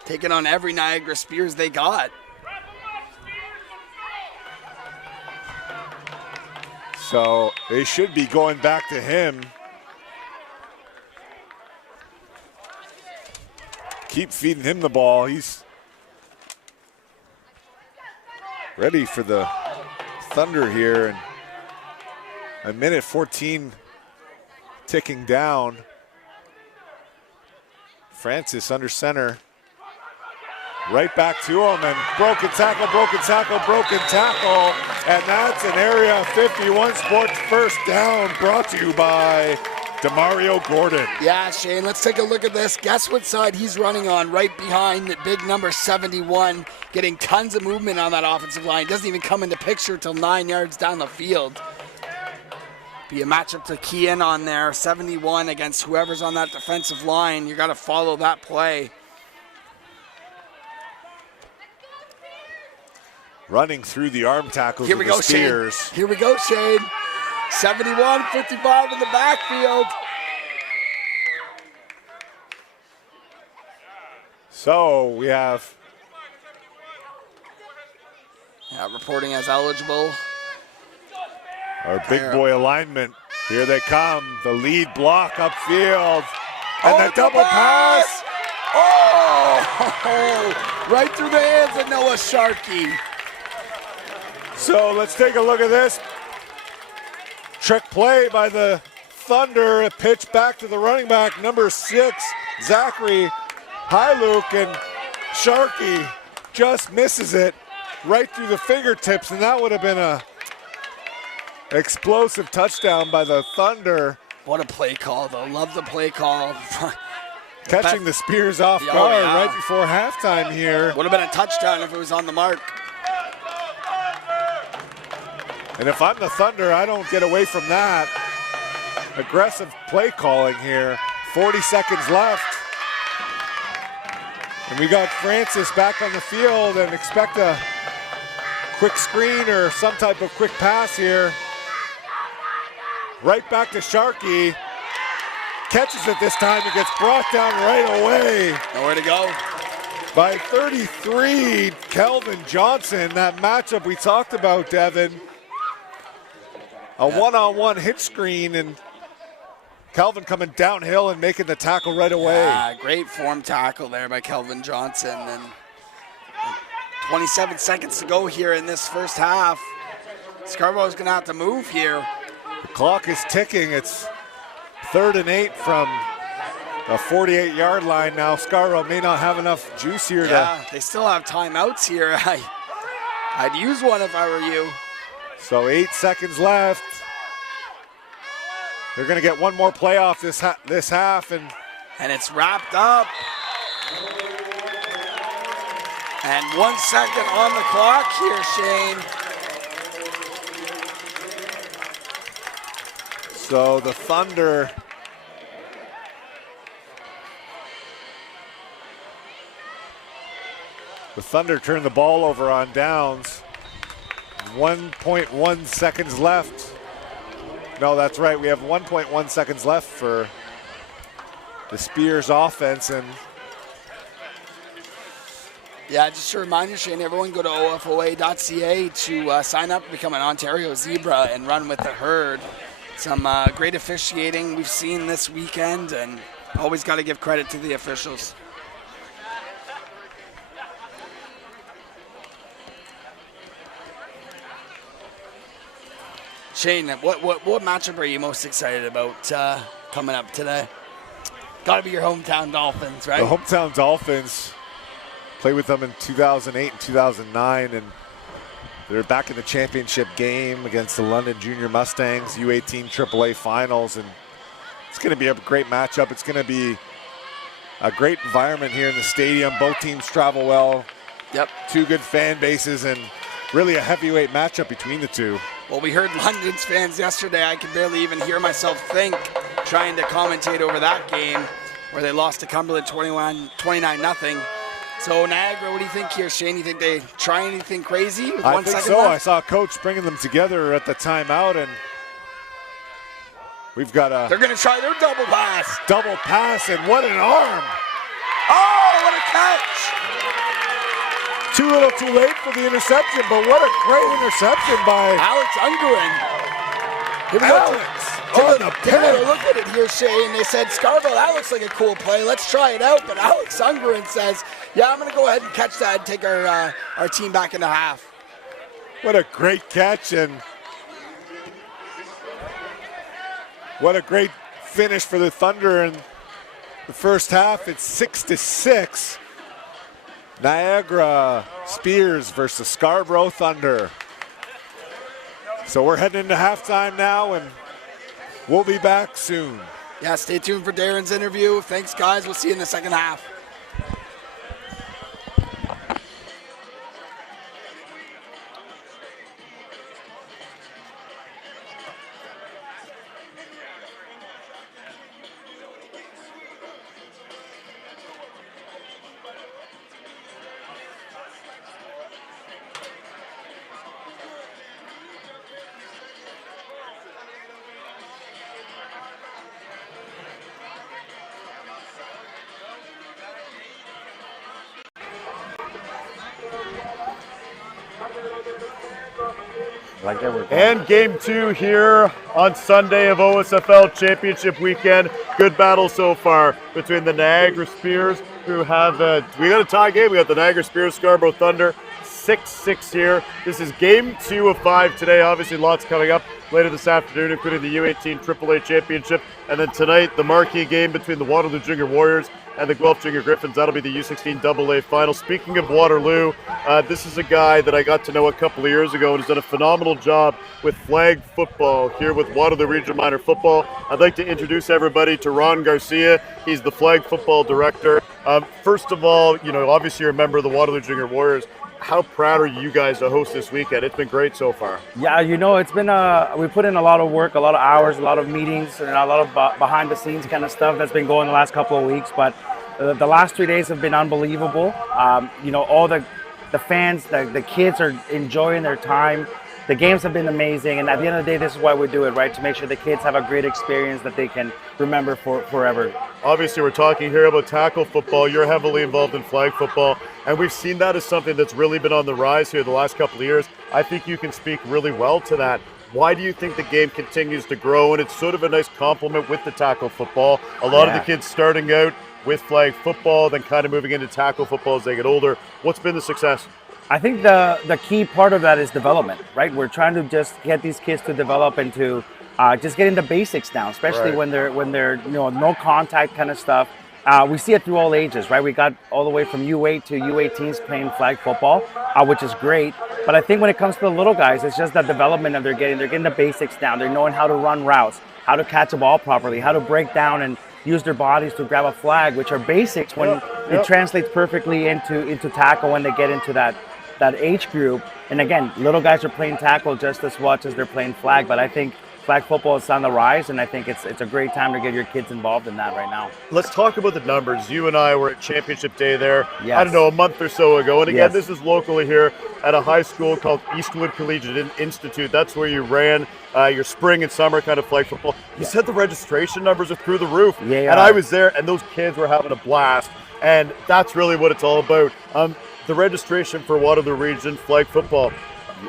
Taking on every Niagara Spears they got. so they should be going back to him. Keep feeding him the ball. He's ready for the Thunder here, and a minute 14 ticking down. Francis under center. Right back to him, and broken tackle, and that's an Area 51 Sports first down, brought to you by Demario Gordon. Yeah, Shane, let's take a look at this. Guess what side he's running on, right behind the big number 71, getting tons of movement on that offensive line. Doesn't even come into picture till 9 yards down the field. Be a matchup to key in on there, 71 against whoever's on that defensive line. You got to follow that play. Running through the arm tackles of the Spears. Shane. Here we go, Shane. 71, 55 in the backfield. So we have reporting as eligible. our big boy alignment. Here they come. The lead block upfield. And the double pass. Oh! Right through the hands of Noah Sharkey. So let's take a look at this. Trick play by the Thunder. A pitch back to the running back, number 6, Zachary Hyluk, and Sharkey just misses it right through the fingertips, and that would have been a explosive touchdown by the Thunder. What a play call, though. Love the play call. Catching the Spears off guard right before halftime here. Would have been a touchdown if it was on the mark. And if I'm the Thunder, I don't get away from that. Aggressive play calling here. 40 seconds left. And we got Francis back on the field, and expect a quick screen or some type of quick pass here. Right back to Sharkey. Catches it this time and gets brought down right away. Nowhere to go. By 33, Kelvin Johnson. That matchup we talked about, Devin. A one-on-one hit screen, and Kelvin coming downhill and making the tackle right away. Yeah, great form tackle there by Kelvin Johnson. And 27 seconds to go here in this first half. Scarborough's going to have to move here. The clock is ticking. It's 3rd and 8 from the 48-yard line now. Scarborough may not have enough juice here. Yeah, they still have timeouts here. I'd use one if I were you. So 8 seconds left. They're going to get one more play off this half, and And it's wrapped up. And 1 second on the clock here, Shane. So the Thunder turned the ball over on downs. 1.1 seconds left. No, that's right. We have 1.1 seconds left for the Spears offense. And yeah, just a reminder, Shane, everyone go to OFOA.ca to sign up to become an Ontario Zebra and run with the herd. Some great officiating we've seen this weekend, and always got to give credit to the officials. Shane, what matchup are you most excited about coming up today? Got to be your hometown Dolphins, right? the hometown Dolphins played with them in 2008 and 2009, and they're back in the championship game against the London Junior Mustangs, U18 AAA finals, and it's going to be a great matchup. It's going to be a great environment here in the stadium. Both teams travel well. Yep. Two good fan bases, and really a heavyweight matchup between the two. Well, we heard London's fans yesterday. I could barely even hear myself think trying to commentate over that game where they lost to Cumberland 29-0. So Niagara, what do you think here, Shane? You think they try anything crazy with 1 second I think so. left? I saw Coach bringing them together at the timeout, and we've got a They're going to try their double pass. double pass, and what an arm. Oh, what a catch. Too little too late for the interception, but what a great interception by Alex Ungerin. Here we Alex. go. On the Take a pin. look at it here, Shane. They said, Scarborough, that looks like a cool play. Let's try it out. But Alex Ungerin says, yeah, I'm going to go ahead and catch that and take our team back into half. What a great catch, and what a great finish for the Thunder in the first half. It's 6-6. Niagara Spears versus Scarborough Thunder. So we're heading into halftime now, and we'll be back soon. Yeah, stay tuned for Darren's interview. Thanks, guys. We'll see you in the second half. And game 2 here on Sunday of OSFL Championship weekend. Good battle so far between the Niagara Spears, who have we got a tie game. We got the Niagara Spears Scarborough Thunder 6-6 here. This is game 2 of 5 today. Obviously lots coming up later this afternoon, including the U18 AAA Championship. And then tonight, the marquee game between the Waterloo Junior Warriors and the Guelph Junior Griffins. That'll be the U16 AA final. Speaking of Waterloo, this is a guy that I got to know a couple of years ago and has done a phenomenal job with flag football here with Waterloo Regional Minor Football. I'd like to introduce everybody to Ron Garcia. He's the flag football director. First of all, obviously you're a member of the Waterloo Junior Warriors. How proud are you guys to host this weekend? It's been great so far. Yeah, it's been, we put in a lot of work, a lot of hours, a lot of meetings, and a lot of behind the scenes kind of stuff that's been going the last couple of weeks. But the last 3 days have been unbelievable. All the fans, the kids are enjoying their time. The games have been amazing. And at the end of the day, this is why we do it, right? To make sure the kids have a great experience that they can remember forever. Obviously, we're talking here about tackle football. You're heavily involved in flag football, and we've seen that as something that's really been on the rise here the last couple of years. I think you can speak really well to that. Why do you think the game continues to grow? And it's sort of a nice complement with the tackle football. A lot of the kids starting out with flag football, then kind of moving into tackle football as they get older. What's been the success? I think the key part of that is development, right? We're trying to just get these kids to develop into just getting the basics down, especially when they're no contact kind of stuff. We see it through all ages, right? We got all the way from U8 to U18s playing flag football, which is great. But I think when it comes to the little guys, it's just that development that they're getting the basics down. They're knowing how to run routes, how to catch a ball properly, how to break down and use their bodies to grab a flag, which are basics when it translates perfectly into tackle when they get into that age group. And again, little guys are playing tackle just as much as they're playing flag, but I think flag football is on the rise, and I think it's a great time to get your kids involved in that right now. Let's talk about the numbers. You and I were at Championship Day there, Yes. I don't know, a month or so ago. And again, Yes. this is locally here at a high school called Eastwood Collegiate Institute. That's where you ran your spring and summer kind of flag football. You said the registration numbers are through the roof. Yeah. And I was there, and those kids were having a blast. And that's really what it's all about. The registration for Waterloo Region flag football.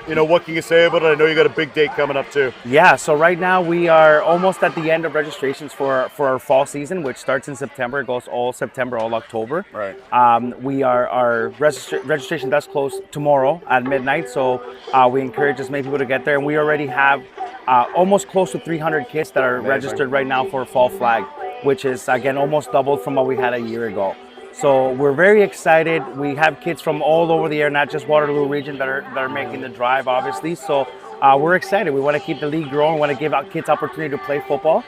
You know, what can you say about it? I know you got a big date coming up too. Yeah, so right now we are almost at the end of registrations for our fall season, which starts in September. It goes all September, all October. Right. Our registration does close tomorrow at midnight, so we encourage as many people to get there. And we already have almost close to 300 kids that are registered right now for fall flag, which is, again, almost doubled from what we had a year ago. So we're very excited. We have kids from all over the area, not just Waterloo Region, that are making the drive, obviously. So we're excited. We want to keep the league growing. We want to give out kids opportunity to play football.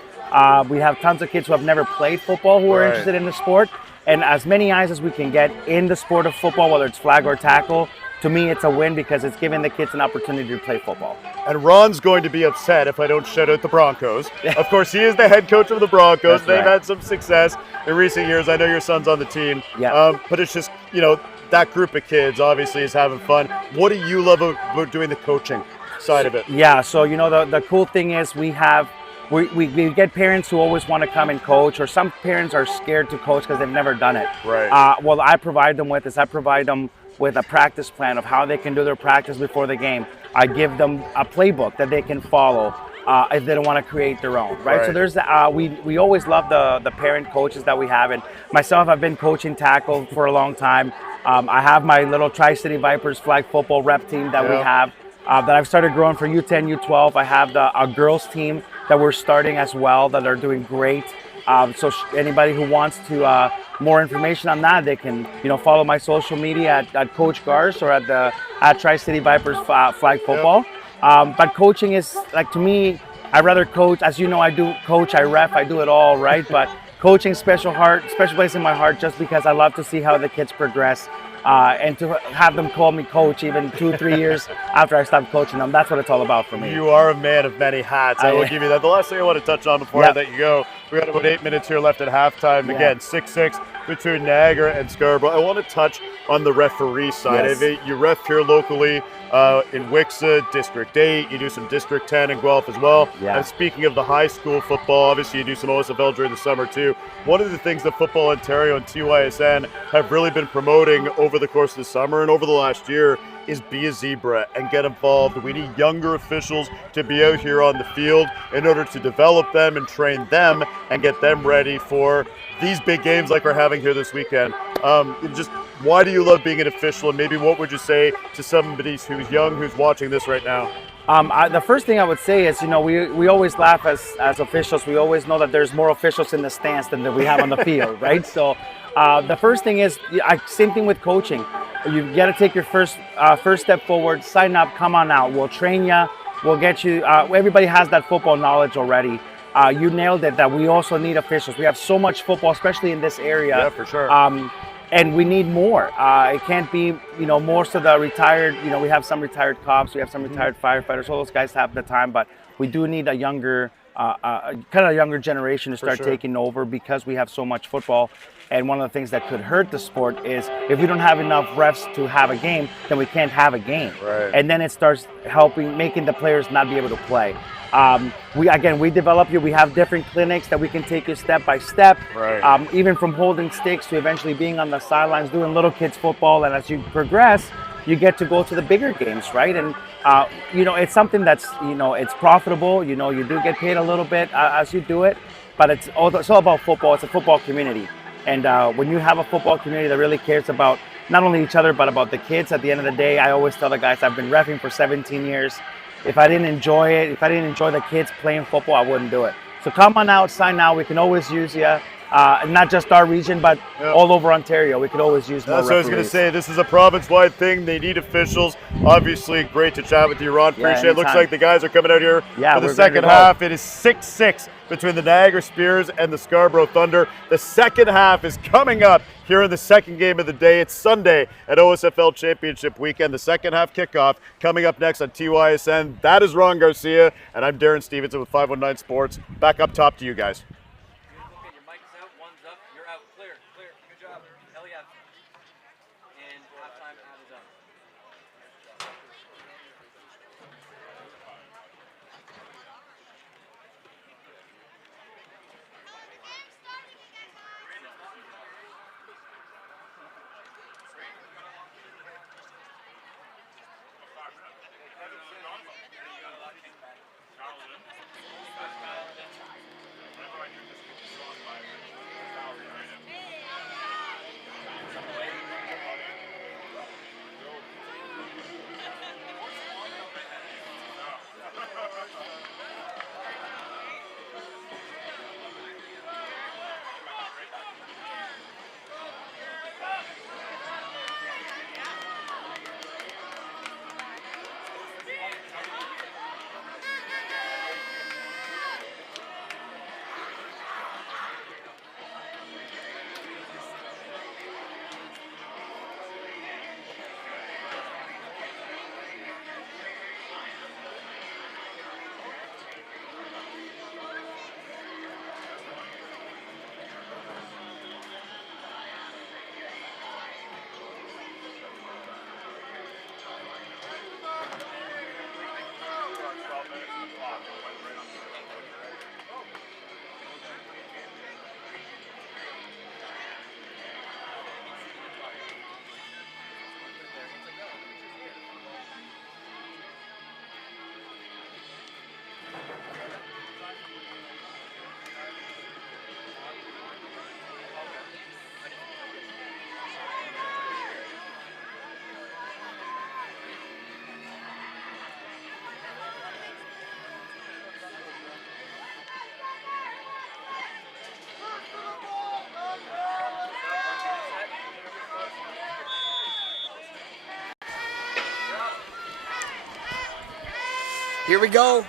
We have tons of kids who have never played football who are interested in the sport. And as many eyes as we can get in the sport of football, whether it's flag or tackle, to me it's a win because it's giving the kids an opportunity to play football. And Ron's going to be upset if I don't shout out the Broncos. Of course, he is the head coach of the Broncos. That's They've right. had some success in recent years. I know your son's on the team. Yeah. But it's just, you know, that group of kids obviously is having fun. What do you love about doing the coaching side of it? Yeah, so you know the cool thing is we get parents who always want to come and coach, or some parents are scared to coach because they've never done it. Right. What I provide them with is I provide them with a practice plan of how they can do their practice before the game. I give them a playbook that they can follow if they don't want to create their own, right? So there's we always love the parent coaches that we have, and myself, I've been coaching tackle for a long time. I have my little Tri-City Vipers flag football rep team that we have that I've started growing for U10, U12. I have a girls team that we're starting as well that are doing great. So anybody who wants to more information on that, they can follow my social media at Coach Gars or at Tri-City Vipers flag football. But coaching is, like, to me, I rather coach. As you know, I do coach, I ref, I do it all, right? But coaching special place in my heart, just because I love to see how the kids progress. And to have them call me coach even 2-3 years after I stopped coaching them, that's what it's all about for me. You are a man of many hats. I will give you that. The last thing I want to touch on before I let you go, we got about 8 minutes here left at halftime. Again, 6-6 between Niagara and Scarborough. I want to touch on the referee side of it. You ref here locally in Wixa, District 8. You do some District 10 in Guelph as well. And speaking of the high school football, obviously you do some OSFL during the summer too. One of the things that Football Ontario and TYSN have really been promoting over the course of the summer and over the last year is be a zebra and get involved. We need younger officials to be out here on the field in order to develop them and train them and get them ready for these big games like we're having here this weekend. Just why do you love being an official, and maybe what would you say to somebody who's young, who's watching this right now? The first thing I would say is, we always laugh as officials. We always know that there's more officials in the stands than that we have on the field, right? So the first thing is, same thing with coaching. You got to take your first step forward, sign up, come on out. We'll train you. We'll get you. Everybody has that football knowledge already. You nailed it, that we also need officials. We have so much football, especially in this area. Yeah, for sure. And we need more. It can't be, most of the retired, we have some retired cops, we have some retired firefighters, all those guys have the time, but we do need a younger, younger generation to start taking over, because we have so much football. And one of the things that could hurt the sport is if we don't have enough refs to have a game, then we can't have a game. Right. And then it starts making the players not be able to play. We develop you. We have different clinics that we can take you step by step. Right. Even from holding sticks to eventually being on the sidelines doing little kids football. And as you progress, you get to go to the bigger games, right? And it's something that's it's profitable. You do get paid a little bit as you do it, but it's all about football. It's a football community, and when you have a football community that really cares about not only each other but about the kids, at the end of the day, I always tell the guys, I've been reffing for 17 years. If I didn't enjoy it, if I didn't enjoy the kids playing football, I wouldn't do it. So come on out, sign now. We can always use you. Not just our region, but all over Ontario. We could always use more That's what I was going to say. This is a province-wide thing. They need officials. Obviously, great to chat with you, Ron. Appreciate it. Looks anytime. like the guys are coming out here Yeah, for the we're ready to second go. half. It is 6-6 between the Niagara Spears and the Scarborough Thunder. The second half is coming up here in the second game of the day. It's Sunday at OSFL Championship Weekend. The second half kickoff coming up next on TYSN. That is Ron Garcia, and I'm Darren Stevenson with 519 Sports. Back up top to you guys. Your mic's out, one's up, you're out. Clear, clear. Good job. Hell yeah. And halftime ad is up. Here we go.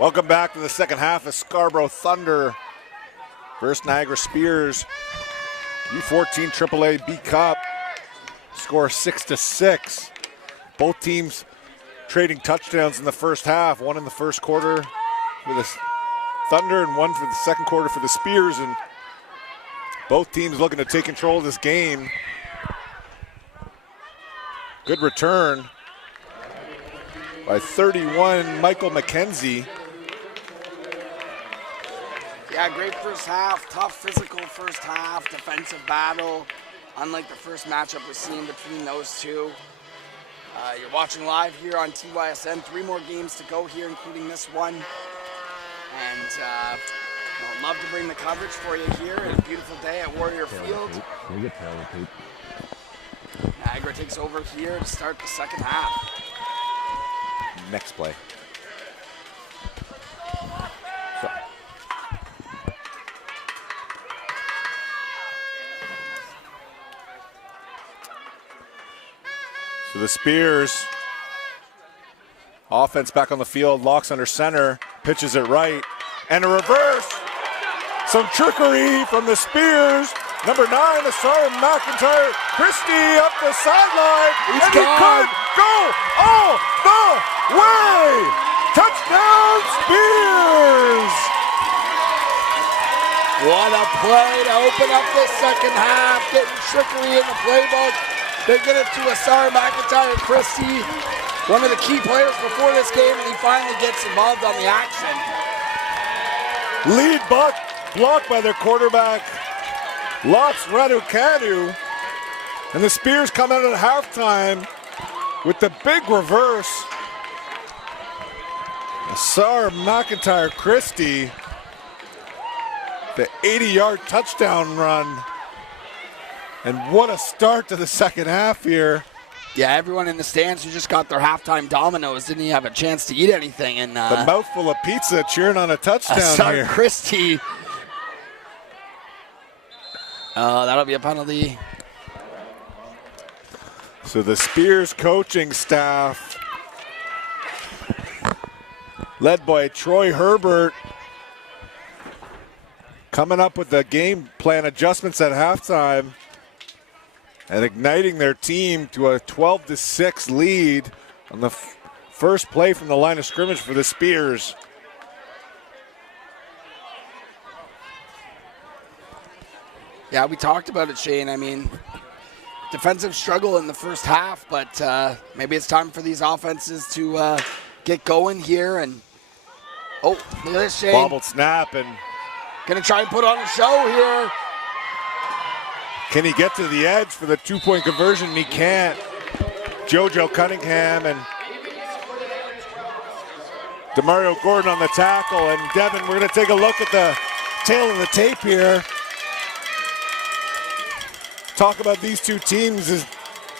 Welcome back to the second half of Scarborough Thunder versus Niagara Spears. U14 AAA B Cup. Score 6-6. Both teams trading touchdowns in the first half. One in the first quarter for the Thunder and one for the second quarter for the Spears. And both teams looking to take control of this game. Good return by 31, Michael McKenzie. Yeah, great first half. Tough physical first half. Defensive battle. Unlike the first matchup we've seen between those two. You're watching live here on TYSN. 3 more games to go here, including this one. And I'd love to bring the coverage for you here. It's a beautiful day at Warrior Field. Niagara takes over here to start the second half. Next play. So the Spears offense back on the field, locks under center, pitches it right, and a reverse. Some trickery from the Spears. Number 9, Asar McIntyre Christie up the sideline, and he could go all the way. Touchdown, Spears! What a play to open up the second half. Getting trickery in the playbook. They get it to Asar McIntyre Christie, one of the key players before this game, and he finally gets involved on the action. Lead blocked by their quarterback, Lots Raducanu, and the Spears come out at halftime with the big reverse. Asar McIntyre Christie, the 80-yard touchdown run. And what a start to the second half here. Yeah, everyone in the stands who just got their halftime dominoes didn't even have a chance to eat anything. And the mouthful of pizza cheering on a touchdown Asar here. Christie. That'll be a penalty. So the Spears coaching staff, led by Troy Herbert, coming up with the game plan adjustments at halftime and igniting their team to a 12-6 lead on the first play from the line of scrimmage for the Spears. Yeah, we talked about it, Shane. I mean, defensive struggle in the first half, but maybe it's time for these offenses to get going here. And oh, look at this, Shane. Bobbled snap, and gonna try and put on a show here. can he get to the edge for the two-point conversion? He can't. JoJo Cunningham and Demario Gordon on the tackle. And Devin, we're gonna take a look at the tail of the tape here. Talk about these two teams this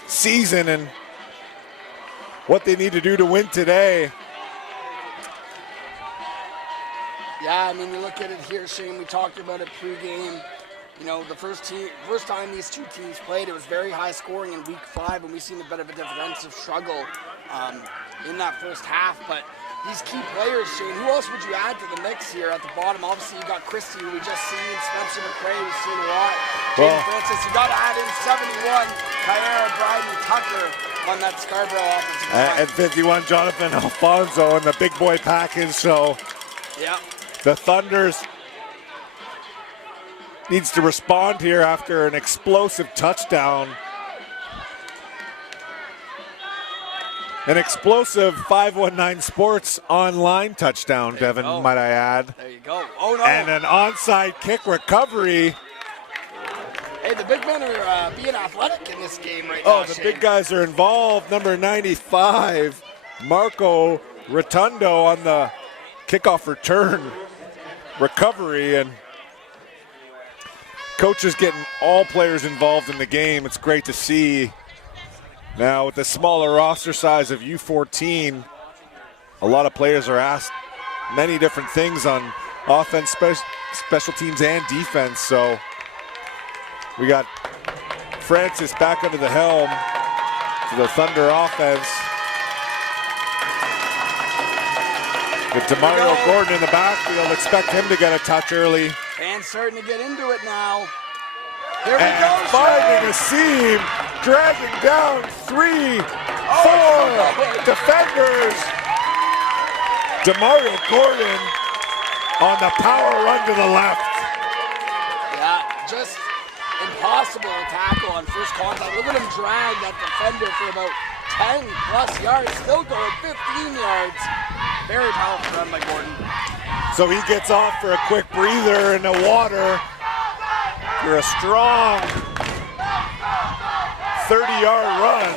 season and what they need to do to win today. Yeah, I mean, you look at it here, Shane. We talked about it pregame. You know, the first time these two teams played, it was very high scoring in week 5, and we've seen a bit of a defensive struggle in that first half. But these key players, Shane, who else would you add to the mix here at the bottom? Obviously, you got Christie, who we just seen, Spencer McRae, we've seen a lot. Jaden Francis, you got to add in 71, Kyara Bryden Tucker on that Scarborough offensive line. And 51, Jonathan Alfonso in the big boy package. So yeah, the Thunders needs to respond here after an explosive touchdown. An explosive 519 Sports online touchdown, Devin, might I add. There you go. Oh, no. And an onside kick recovery. Hey, the big men are being athletic in this game right now, Oh, the Shane. big guys are involved. Number 95, Marco Rotundo on the kickoff return recovery. And coach is getting all players involved in the game. It's great to see. Now, with the smaller roster size of U14, a lot of players are asked many different things on offense, special teams, and defense. So we got Francis back under the helm for the Thunder offense. With Demario Gordon in the backfield, expect him to get a touch early. And starting to get into it now. Here we And go, finding a seam, dragging down 3, 4 defenders. Demario Gordon on the power run to the left. Yeah, just impossible to tackle on first contact. Look at him drag that defender for about 10 plus yards, still going 15 yards. Very powerful run by Gordon. So he gets off for a quick breather in the water for a strong 30-yard run.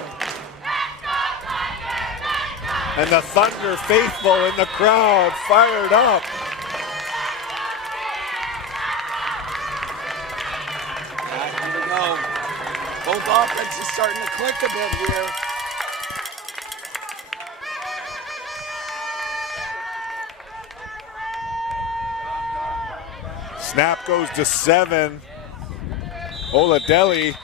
And the Thunder faithful in the crowd fired up. Here we go. Both offenses starting to click a bit here. Snap goes to 7. Oladelli.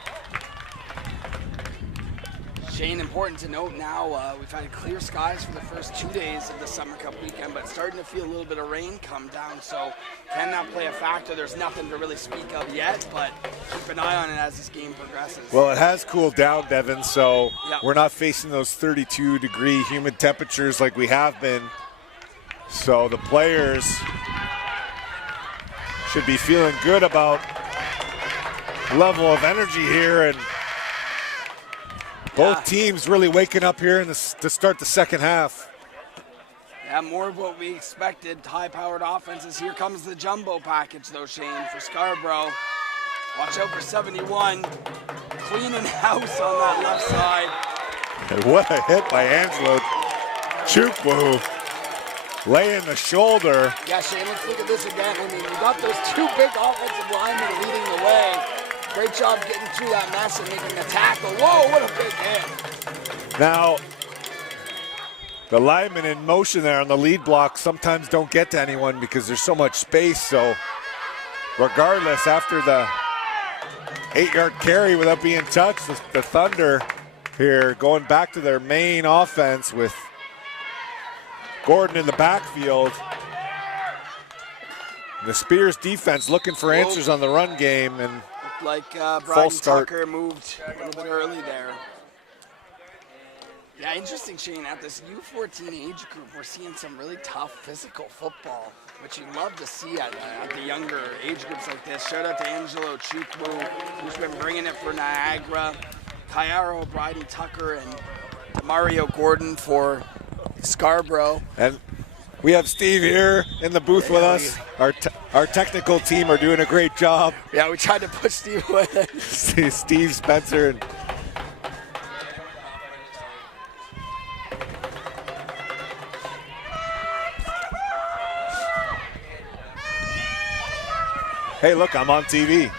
Shane, important to note now, we've had clear skies for the first 2 days of the Summer Cup weekend, but starting to feel a little bit of rain come down, so can that play a factor? There's nothing to really speak of yet, but keep an eye on it as this game progresses. Well, it has cooled down, Devin, so Yep. we're not facing those 32-degree humid temperatures like we have been. So the players should be feeling good about level of energy here, and both teams really waking up here to start the second half. Yeah, more of what we expected. High-powered offenses. Here comes the jumbo package, though, Shane, for Scarborough. Watch out for 71. Cleaning house on that left side. And what a hit by Angelo Chukwu. Laying the shoulder. Yeah, Shane, let's look at this again. I mean, we got those two big offensive linemen leading the way. Great job getting through that mess and making the tackle. Whoa, what a big hit. Now, the linemen in motion there on the lead block sometimes don't get to anyone because there's so much space. So regardless, after the 8-yard carry without being touched, the Thunder here, going back to their main offense with Gordon in the backfield. The Spears defense looking for answers on the run game, and looked like Brian Tucker moved a little bit early there. Yeah, interesting, Shane. At this U14 age group, we're seeing some really tough physical football, which you love to see at the younger age groups like this. Shout out to Angelo Chukwu, who's been bringing it for Niagara, Kyara O'Brien Tucker, and Mario Gordon for Scarborough. And we have Steve here in the booth with us. Our technical team are doing a great job. Yeah, we tried to push Steve away. Steve Spencer and hey, look, I'm on TV.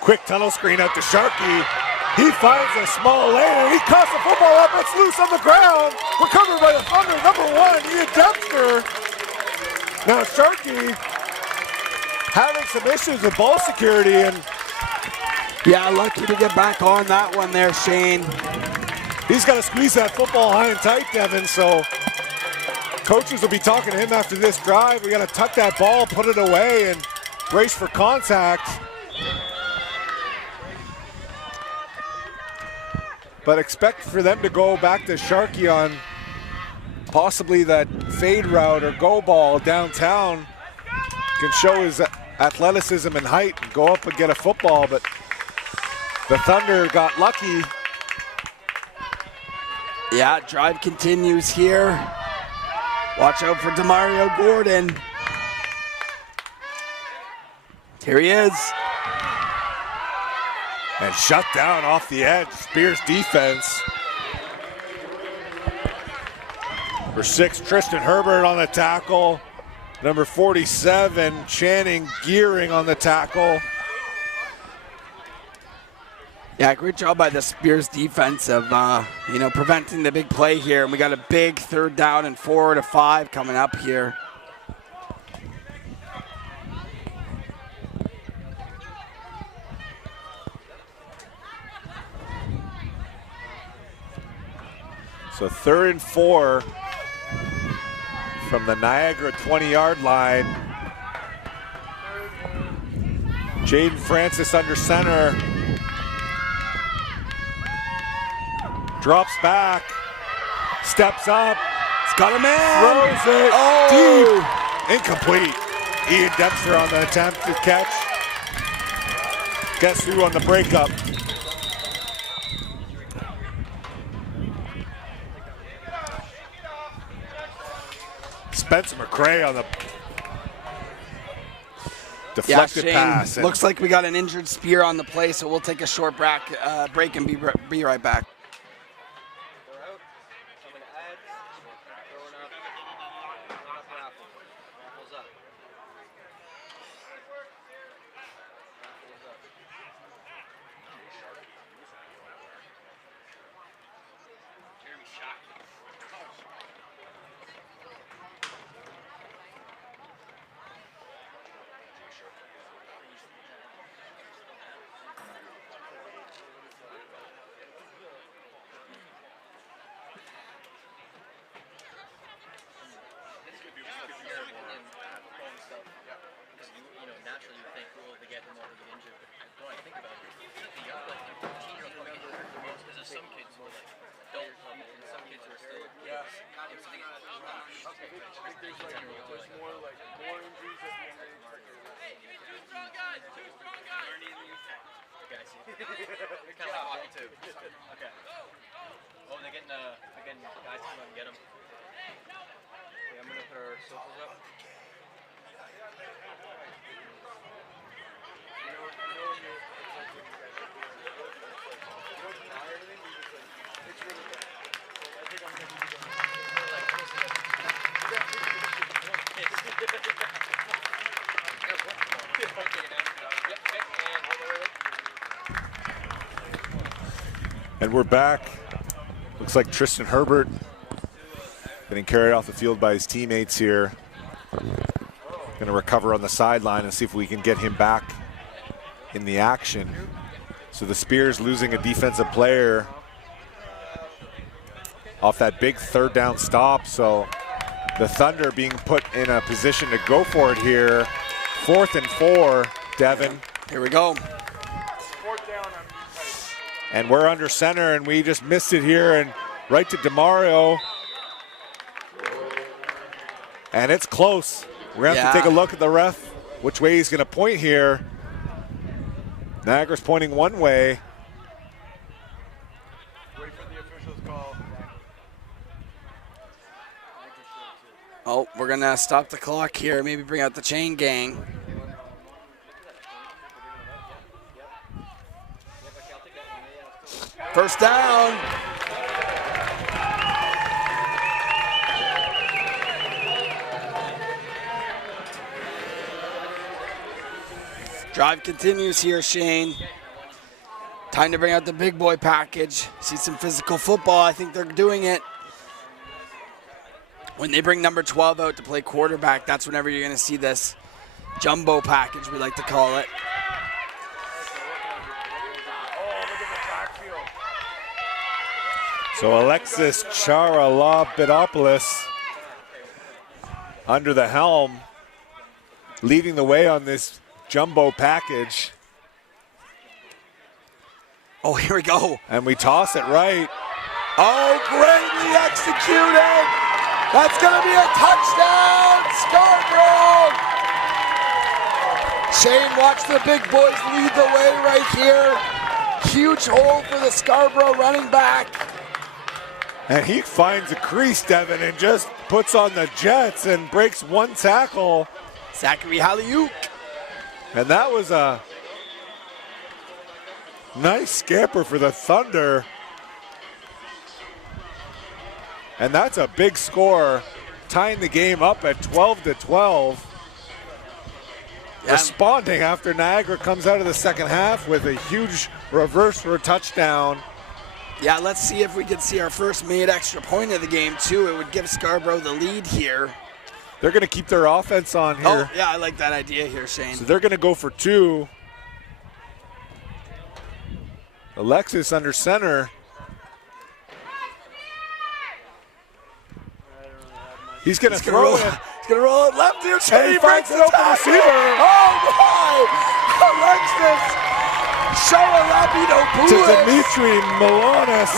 Quick tunnel screen out to Sharkey. He finds a small lane and he cuts the football up. It's loose on the ground. Recovered by the Thunder, #1, Ian Dempster. Now Sharkey having some issues with ball security, and yeah, lucky to get back on that one there, Shane. He's got to squeeze that football high and tight, Devin, so coaches will be talking to him after this drive. We got to tuck that ball, put it away, and brace for contact. But expect for them to go back to Sharkey on possibly that fade route or go ball downtown. Can show his athleticism and height and go up and get a football, but the Thunder got lucky. Yeah, drive continues here. Watch out for Demario Gordon. Here he is. And shut down off the edge, Spears defense. Number 6, Tristan Herbert on the tackle. Number 47, Channing Gearing on the tackle. Yeah, great job by the Spears defense of, preventing the big play here. And we got a big 3rd down and 4 to 5 coming up here. So 3rd and 4 from the Niagara 20-yard line. Jaden Francis under center. Drops back, steps up. It's got a man. Throws it deep. Incomplete. Ian Dempster on the attempted catch. Gets through on the breakup. Spencer McCray on the deflected pass. Shane, looks like we got an injured Spear on the play, so we'll take a short break and be right back. Naturally, you think, well, they get them all to get injured. But when I think about it, the young, like 15-year-old remember the most, because there's some kids who are like adult level, and some kids who are still kids. And so they get There's more injuries at the end of the Hey, two strong guys. Okay, I see. They're kind of like hockey too. Okay. Oh, they're getting guys to come and get them. Okay, I'm gonna put our socials up. And we're back. Looks like Tristan Herbert getting carried off the field by his teammates here. Going to recover on the sideline and see if we can get him back in the action. So the Spears losing a defensive player off that big third down stop. So the Thunder being put in a position to go for it here. 4th and 4, Devin. Here we go. And we're under center, and we just missed it here, and right to DeMario. And it's close. We're going to have to take a look at the ref, which way he's going to point here. Niagara's pointing one way. Wait for the official's call. Oh, we're going to stop the clock here, maybe bring out the chain gang. First down. Drive continues here, Shane. Time to bring out the big boy package. See some physical football. I think they're doing it. When they bring number 12 out to play quarterback, that's whenever you're going to see this jumbo package, we like to call it. So Alexis Charalabidopoulos under the helm, leading the way on this jumbo package. Oh, here we go. And we toss it right. Oh, greatly executed. That's going to be a touchdown, Scarborough. Shane, watch the big boys lead the way right here. Huge hole for the Scarborough running back. And he finds a crease, Devin, and just puts on the Jets and breaks one tackle. Zachary Haliuk. And that was a nice scamper for the Thunder. And that's a big score, tying the game up at 12-12. Yeah. Responding after Niagara comes out of the second half with a huge reverse for a touchdown. Yeah, let's see if we can see our first made extra point of the game, too. It would give Scarborough the lead here. They're going to keep their offense on here. Oh, yeah, I like that idea here, Shane. So they're going to go for 2. Alexis under center. He's going to throw it. He's going to roll it left here. And he finds an open receiver. Oh, my! Alexis Charalabidopoulos. To Dimitri Milonis.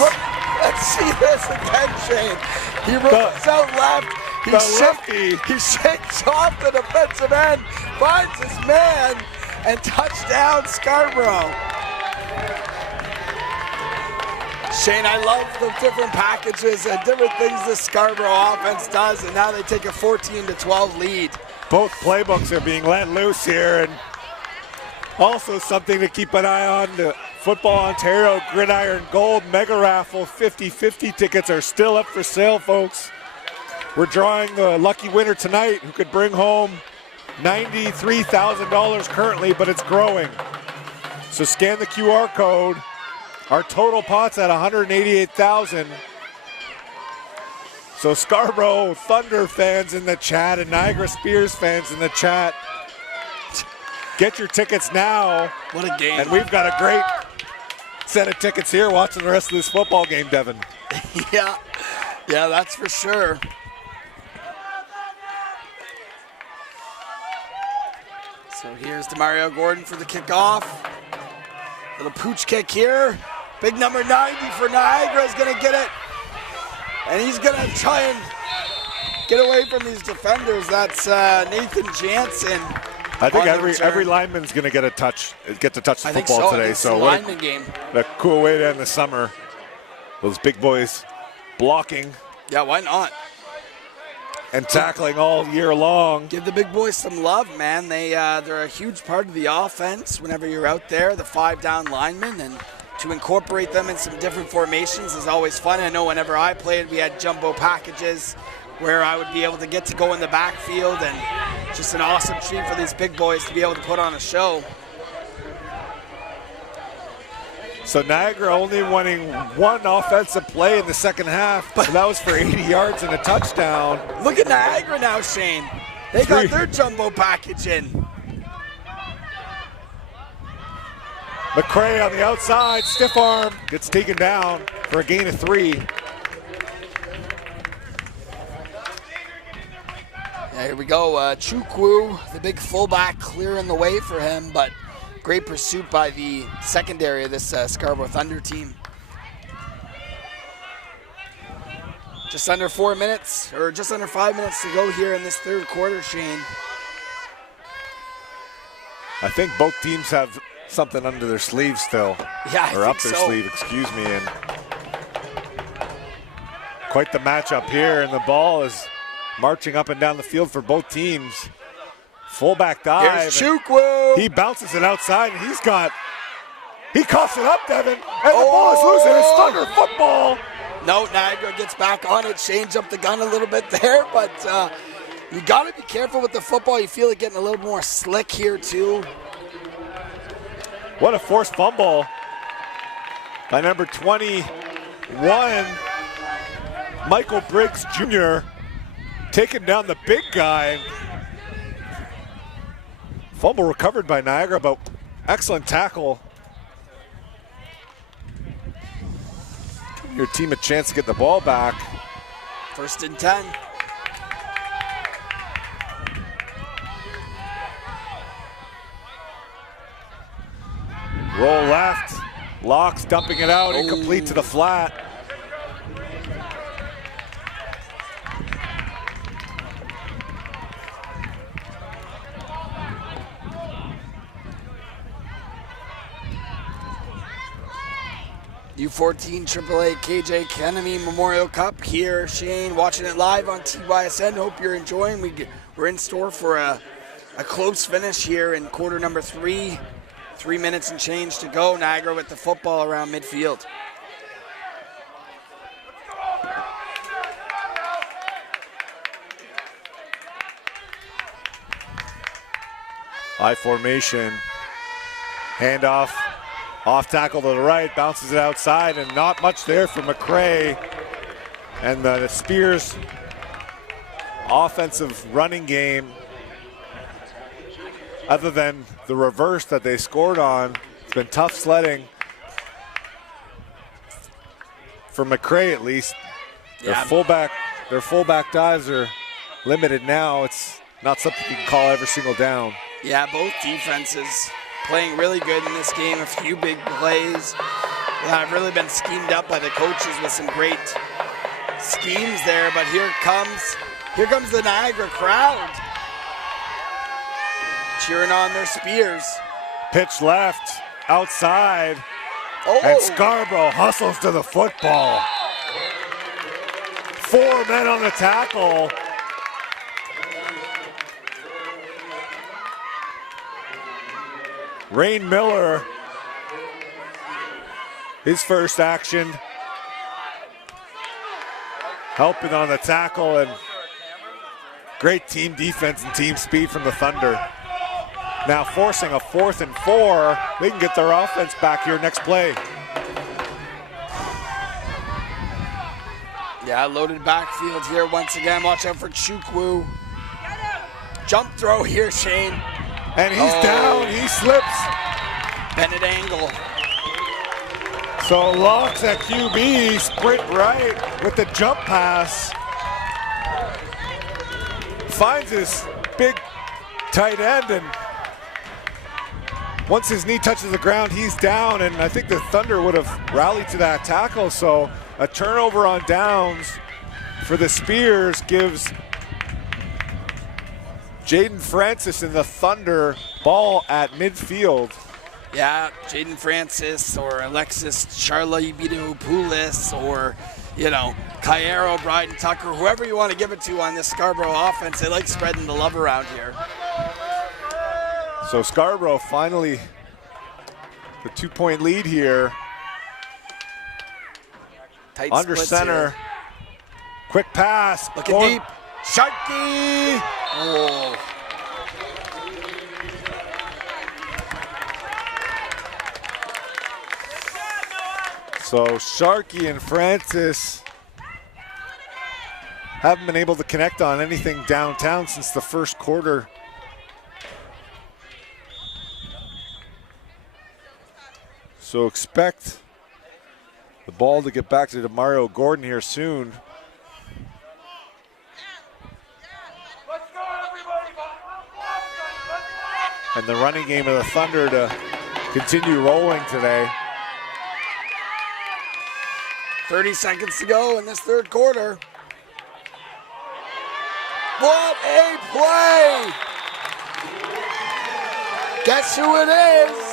Let's see this again, Shane. He rolls out left. He shakes off the defensive end, finds his man, and touchdown Scarborough. Shane, I love the different packages and different things the Scarborough offense does, and now they take a 14-12 lead. Both playbooks are being let loose here, and also something to keep an eye on, the Football Ontario Gridiron Gold Mega Raffle 50-50 tickets are still up for sale, folks. We're drawing the lucky winner tonight who could bring home $93,000 currently, but it's growing. So scan the QR code. Our total pot's at $188,000. So Scarborough Thunder fans in the chat and Niagara Spears fans in the chat, get your tickets now. What a game. And we've got a great set of tickets here watching the rest of this football game, Devin. Yeah, that's for sure. So here's DeMario Gordon for the kickoff. Little pooch kick here. Big number 90 for Niagara is going to get it. And he's going to try and get away from these defenders. That's Nathan Jansen. I think every lineman's going to get to touch the football today. So what a game. A cool way to end the summer. Those big boys blocking. Yeah, why not? And tackling all year long. Give the big boys some love, man. They're a huge part of the offense whenever you're out there, the 5 down linemen, and to incorporate them in some different formations is always fun. I know whenever I played, we had jumbo packages where I would be able to get to go in the backfield, and just an awesome treat for these big boys to be able to put on a show. So Niagara only winning one offensive play in the second half, but that was for 80 yards and a touchdown. Look at Niagara now, Shane. They got their jumbo package in. McCray on the outside, stiff arm, gets taken down for a gain of 3. Yeah, here we go. Chukwu, the big fullback, clearing the way for him, but great pursuit by the secondary of this Scarborough Thunder team. Just under 4 minutes, or just under 5 minutes to go here in this third quarter, Shane. I think both teams have something under their sleeve still. Yeah, or up their sleeve, excuse me. And quite the matchup here, and the ball is marching up and down the field for both teams. Fullback dive. Here's Chukwu. He bounces it outside, and he coughs it up, Devin, and the ball is loose, and it's Thunder football. No, Niagara gets back on it. Shane jumped the gun a little bit there, but you got to be careful with the football. You feel it getting a little more slick here, too. What a forced fumble by number 21, Michael Briggs Jr., taking down the big guy. Fumble recovered by Niagara, but excellent tackle. Your team a chance to get the ball back. 1st and 10. Roll left. Locks dumping it out, incomplete to the flat. U14 AAA KJ Kennedy Memorial Cup here. Shane, watching it live on TYSN. Hope you're enjoying. We're in store for a close finish here in quarter number 3. 3 minutes and change to go. Niagara with the football around midfield. I formation. Handoff. Off tackle to the right, bounces it outside, and not much there for McCray. And the Spears offensive running game, other than the reverse that they scored on, it's been tough sledding for McCray at least. Yeah. Their fullback dives are limited now. It's not something you can call every single down. Yeah, both defenses playing really good in this game. A few big plays that have really been schemed up by the coaches with some great schemes there. But here comes the Niagara crowd cheering on their Spears. Pitch left, outside, and Scarborough hustles to the football. 4 men on the tackle. Rain Miller, his first action, helping on the tackle, and great team defense and team speed from the Thunder. Now forcing a 4th and 4. They can get their offense back here next play. Yeah, loaded backfield here once again. Watch out for Chukwu. Jump throw here, Shane. And he's down, he slips. Bennett angle. So Locks at QB, sprint right with the jump pass. Finds his big tight end, and once his knee touches the ground, he's down, and I think the Thunder would have rallied to that tackle. So a turnover on downs for the Spears gives Jaden Francis and the Thunder ball at midfield. Yeah, Jaden Francis or Alexis Charlaibidopoulos or, Cairo, Bryden Tucker, whoever you want to give it to on this Scarborough offense. They like spreading the love around here. So Scarborough finally the 2-point lead here. Tight Under center. Here. Quick pass. Looking deep. Sharkey. Oh. So Sharkey and Francis haven't been able to connect on anything downtown since the first quarter. So expect the ball to get back to DeMario Gordon here soon. And the running game of the Thunder to continue rolling today. 30 seconds to go in this third quarter. What a play! Guess who it is?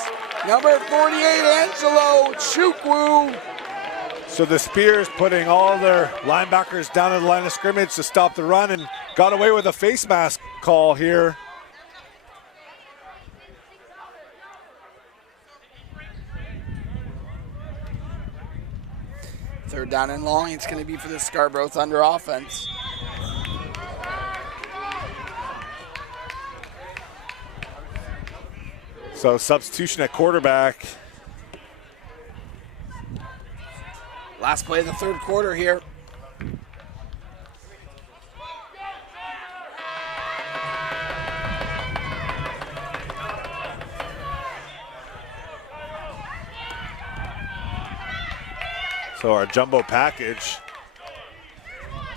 Number 48, Angelo Chukwu. So the Spears putting all their linebackers down at the line of scrimmage to stop the run and got away with a face mask call here. Third down and long, it's going to be for the Scarborough Thunder offense. So substitution at quarterback. Last play of the third quarter here. So our jumbo package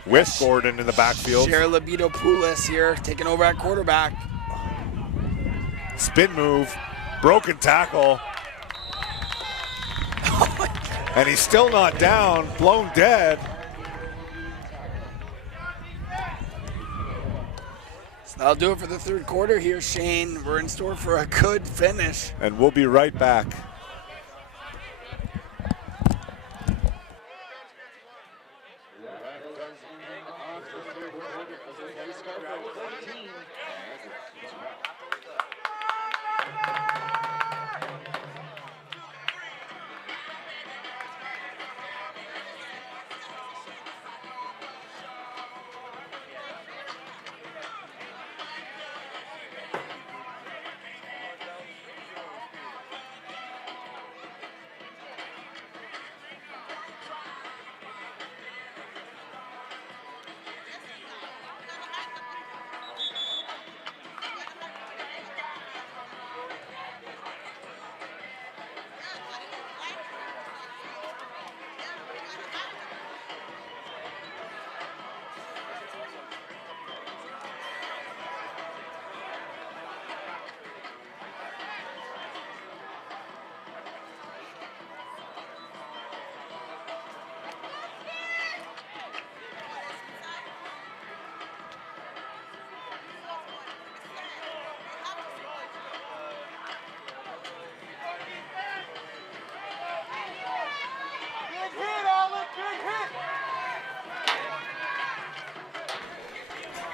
with Gordon in the backfield. Cher Labidopoulos here taking over at quarterback. Spin move, broken tackle. And he's still not down, blown dead. So that'll do it for the third quarter here, Shane. We're in store for a good finish. And we'll be right back.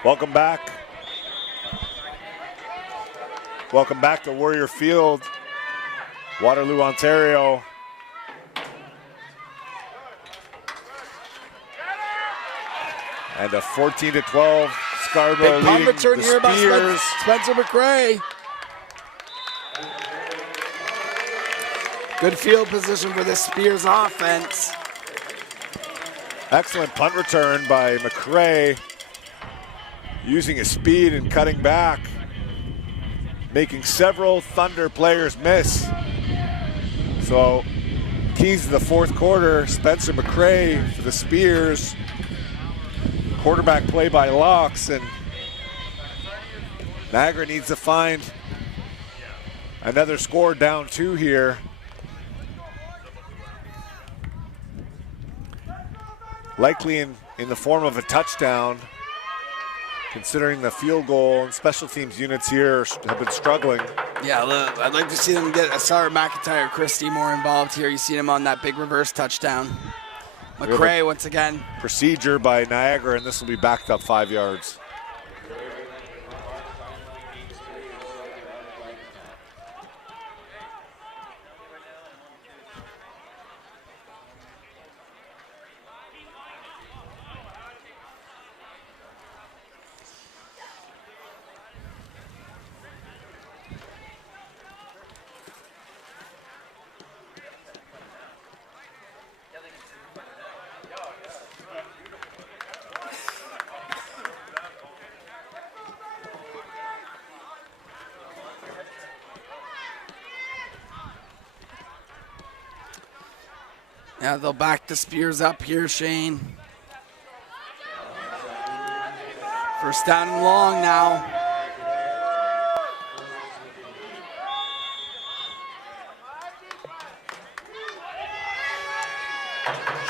Welcome back. Welcome back to Warrior Field, Waterloo, Ontario. And a 14-12 Scarborough Big punt leading return the here by Spears. Spencer McRae. Good field position for the Spears offense. Excellent punt return by McRae, using his speed and cutting back, making several Thunder players miss. So keys to the fourth quarter, Spencer McRae for the Spears. Quarterback play by Locks, and Niagara needs to find another score, down 2 here. Likely in the form of a touchdown, considering the field goal and special teams units here have been struggling. Yeah, look, I'd like to see them get Asar McIntyre Christie more involved here. You see him on that big reverse touchdown. McRae once again. Procedure by Niagara, and this will be backed up 5 yards. Yeah, they'll back the Spears up here, Shane. First down and long now.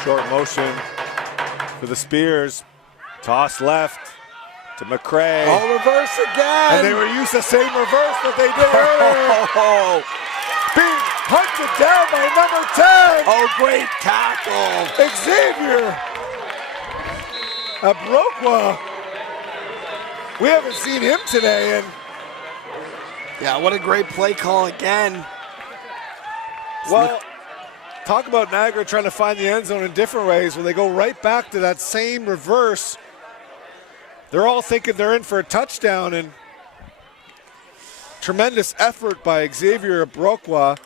Short motion for the Spears. Toss left to McCray. Oh, reverse again. And they were used the same reverse that they did earlier. Being hunted down by number 10. Oh, great tackle. Xavier Abrokwa. We haven't seen him today. And Yeah, what a great play call again. well, talk about Niagara trying to find the end zone in different ways. When they go right back to that same reverse, they're all thinking they're in for a touchdown, and tremendous effort by Xavier Abrokwa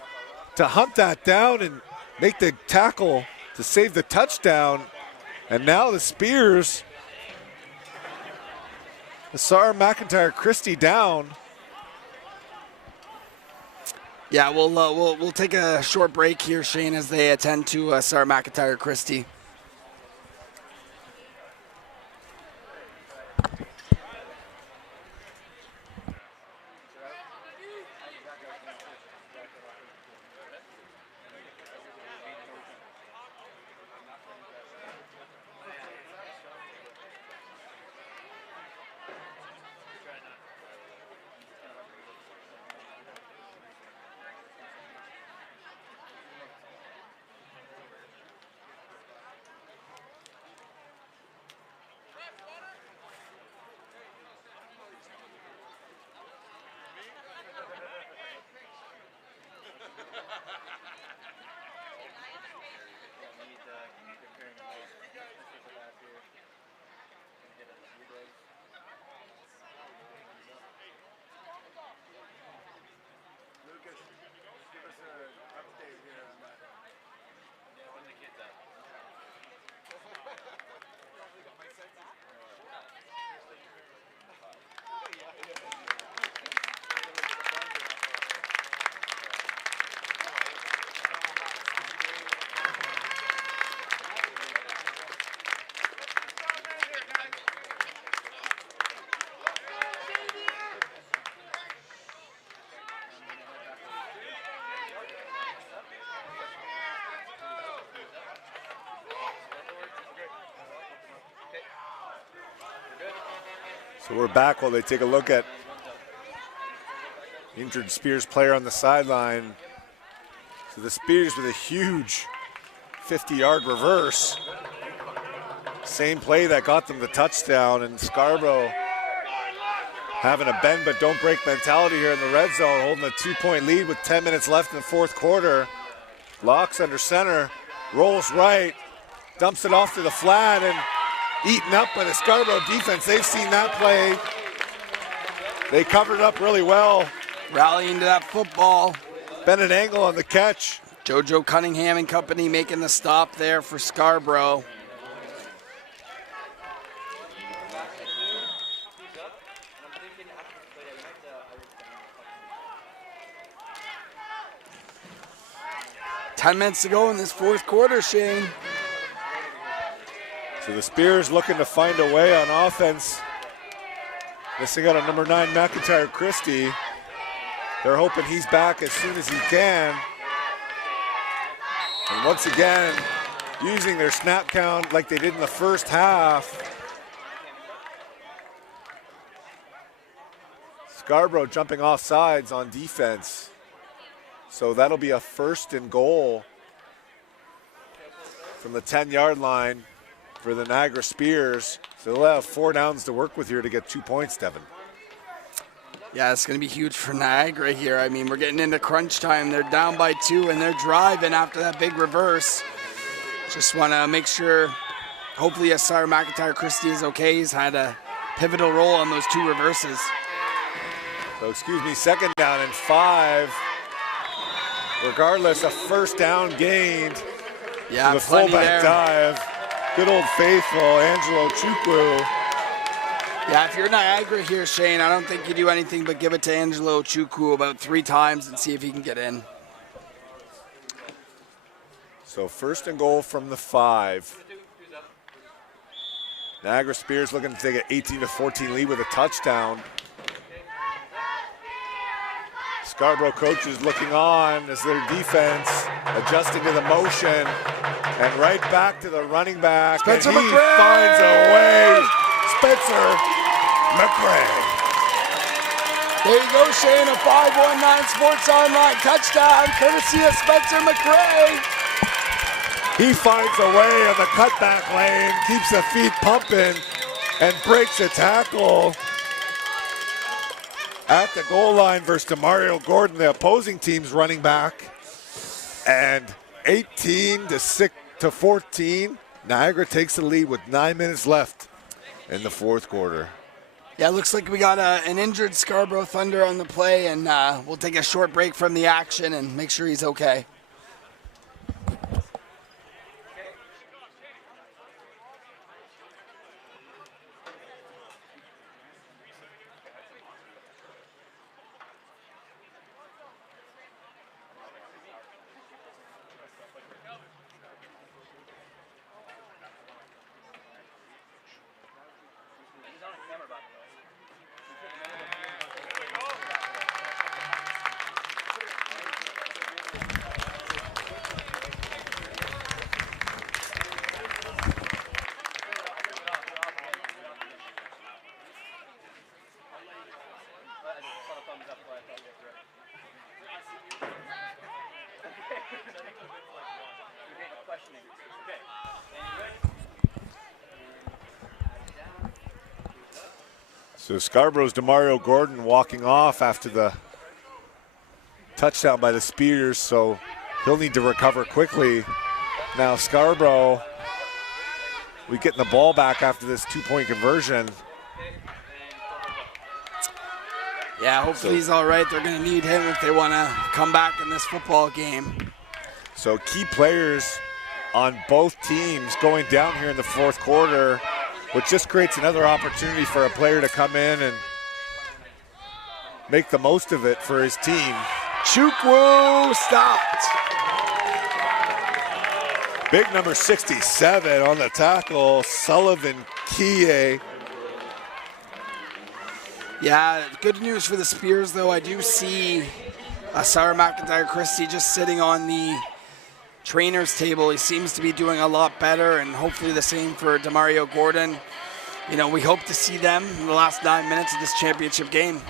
to hunt that down and make the tackle to save the touchdown. And now the Spears, Sarah McIntyre Christie down. Yeah, we'll take a short break here, Shane, as they attend to Sarah McIntyre Christie. So we're back while they take a look at injured Spears player on the sideline. So the Spears with a huge 50-yard reverse. Same play that got them the touchdown, and Scarborough having a bend but don't break mentality here in the red zone, holding a 2-point lead with 10 minutes left in the fourth quarter. Locks under center, rolls right, dumps it off to the flat, and eaten up by the Scarborough defense. They've seen that play. They covered it up really well. Rallying to that football. Bennett Angle on the catch. JoJo Cunningham and company making the stop there for Scarborough. Ten minutes to go in this fourth quarter, Shane. So the Spears looking to find a way on offense. Missing out on number 9, McIntyre Christie. They're hoping he's back as soon as he can. And once again, using their snap count like they did in the first half. Scarborough jumping off sides on defense. So that'll be a 1st and goal from the 10-yard line for the Niagara Spears. So they'll have 4 downs to work with here to get 2 points, Devin. Yeah, it's going to be huge for Niagara here. I mean, we're getting into crunch time. They're down by 2, and they're driving after that big reverse. Just want to make sure, hopefully, Sarah McIntyre Christie is okay. He's had a pivotal role on those 2 reverses. So, 2nd down and 5. Regardless, a 1st down gained. Yeah, the plenty fullback there. dive. Good old faithful Angelo Chukwu. Yeah, if you're Niagara here, Shane, I don't think you do anything but give it to Angelo Chukwu about 3 times and see if he can get in. So first and goal from the 5. Niagara Spears looking to take an 18-14 lead with a touchdown. Scarborough coaches looking on as their defense adjusting to the motion, and right back to the running back. Spencer and he McRae finds a way. Spencer McRae. There you go, Shane, a 519 Sports Online touchdown, courtesy of Spencer McRae. He finds a way on the cutback lane, keeps the feet pumping, and breaks a tackle at the goal line versus Demario Gordon, the opposing team's running back. And 18-14, Niagara takes the lead with 9 minutes left in the fourth quarter. Yeah, looks like we got an injured Scarborough Thunder on the play, and we'll take a short break from the action and make sure he's okay. So Scarborough's Demario Gordon walking off after the touchdown by the Spears, so he'll need to recover quickly. Now Scarborough, we getting the ball back after this 2-point conversion. Yeah, hopefully he's all right. They're going to need him if they want to come back in this football game. So key players on both teams going down here in the fourth quarter, which just creates another opportunity for a player to come in and make the most of it for his team. Chukwu stopped. Big number 67 on the tackle, Sullivan Kie. Yeah, good news for the Spears, though. I do see Sarah McIntyre Christie just sitting on the trainer's table. He seems to be doing a lot better, and hopefully the same for Demario Gordon. You know, we hope to see them in the last 9 minutes of this championship game.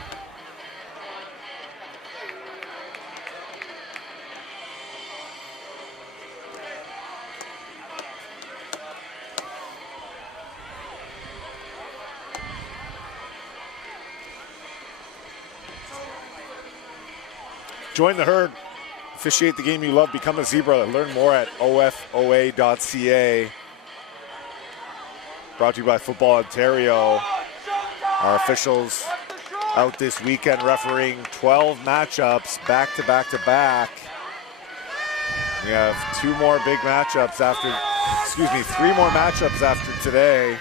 Join the herd. Officiate the game you love. Become a Zebra. Learn more at OFOA.ca. Brought to you by Football Ontario. Our officials out this weekend refereeing 12 matchups back to back to back. We have 2 more big matchups after, 3 more matchups after today.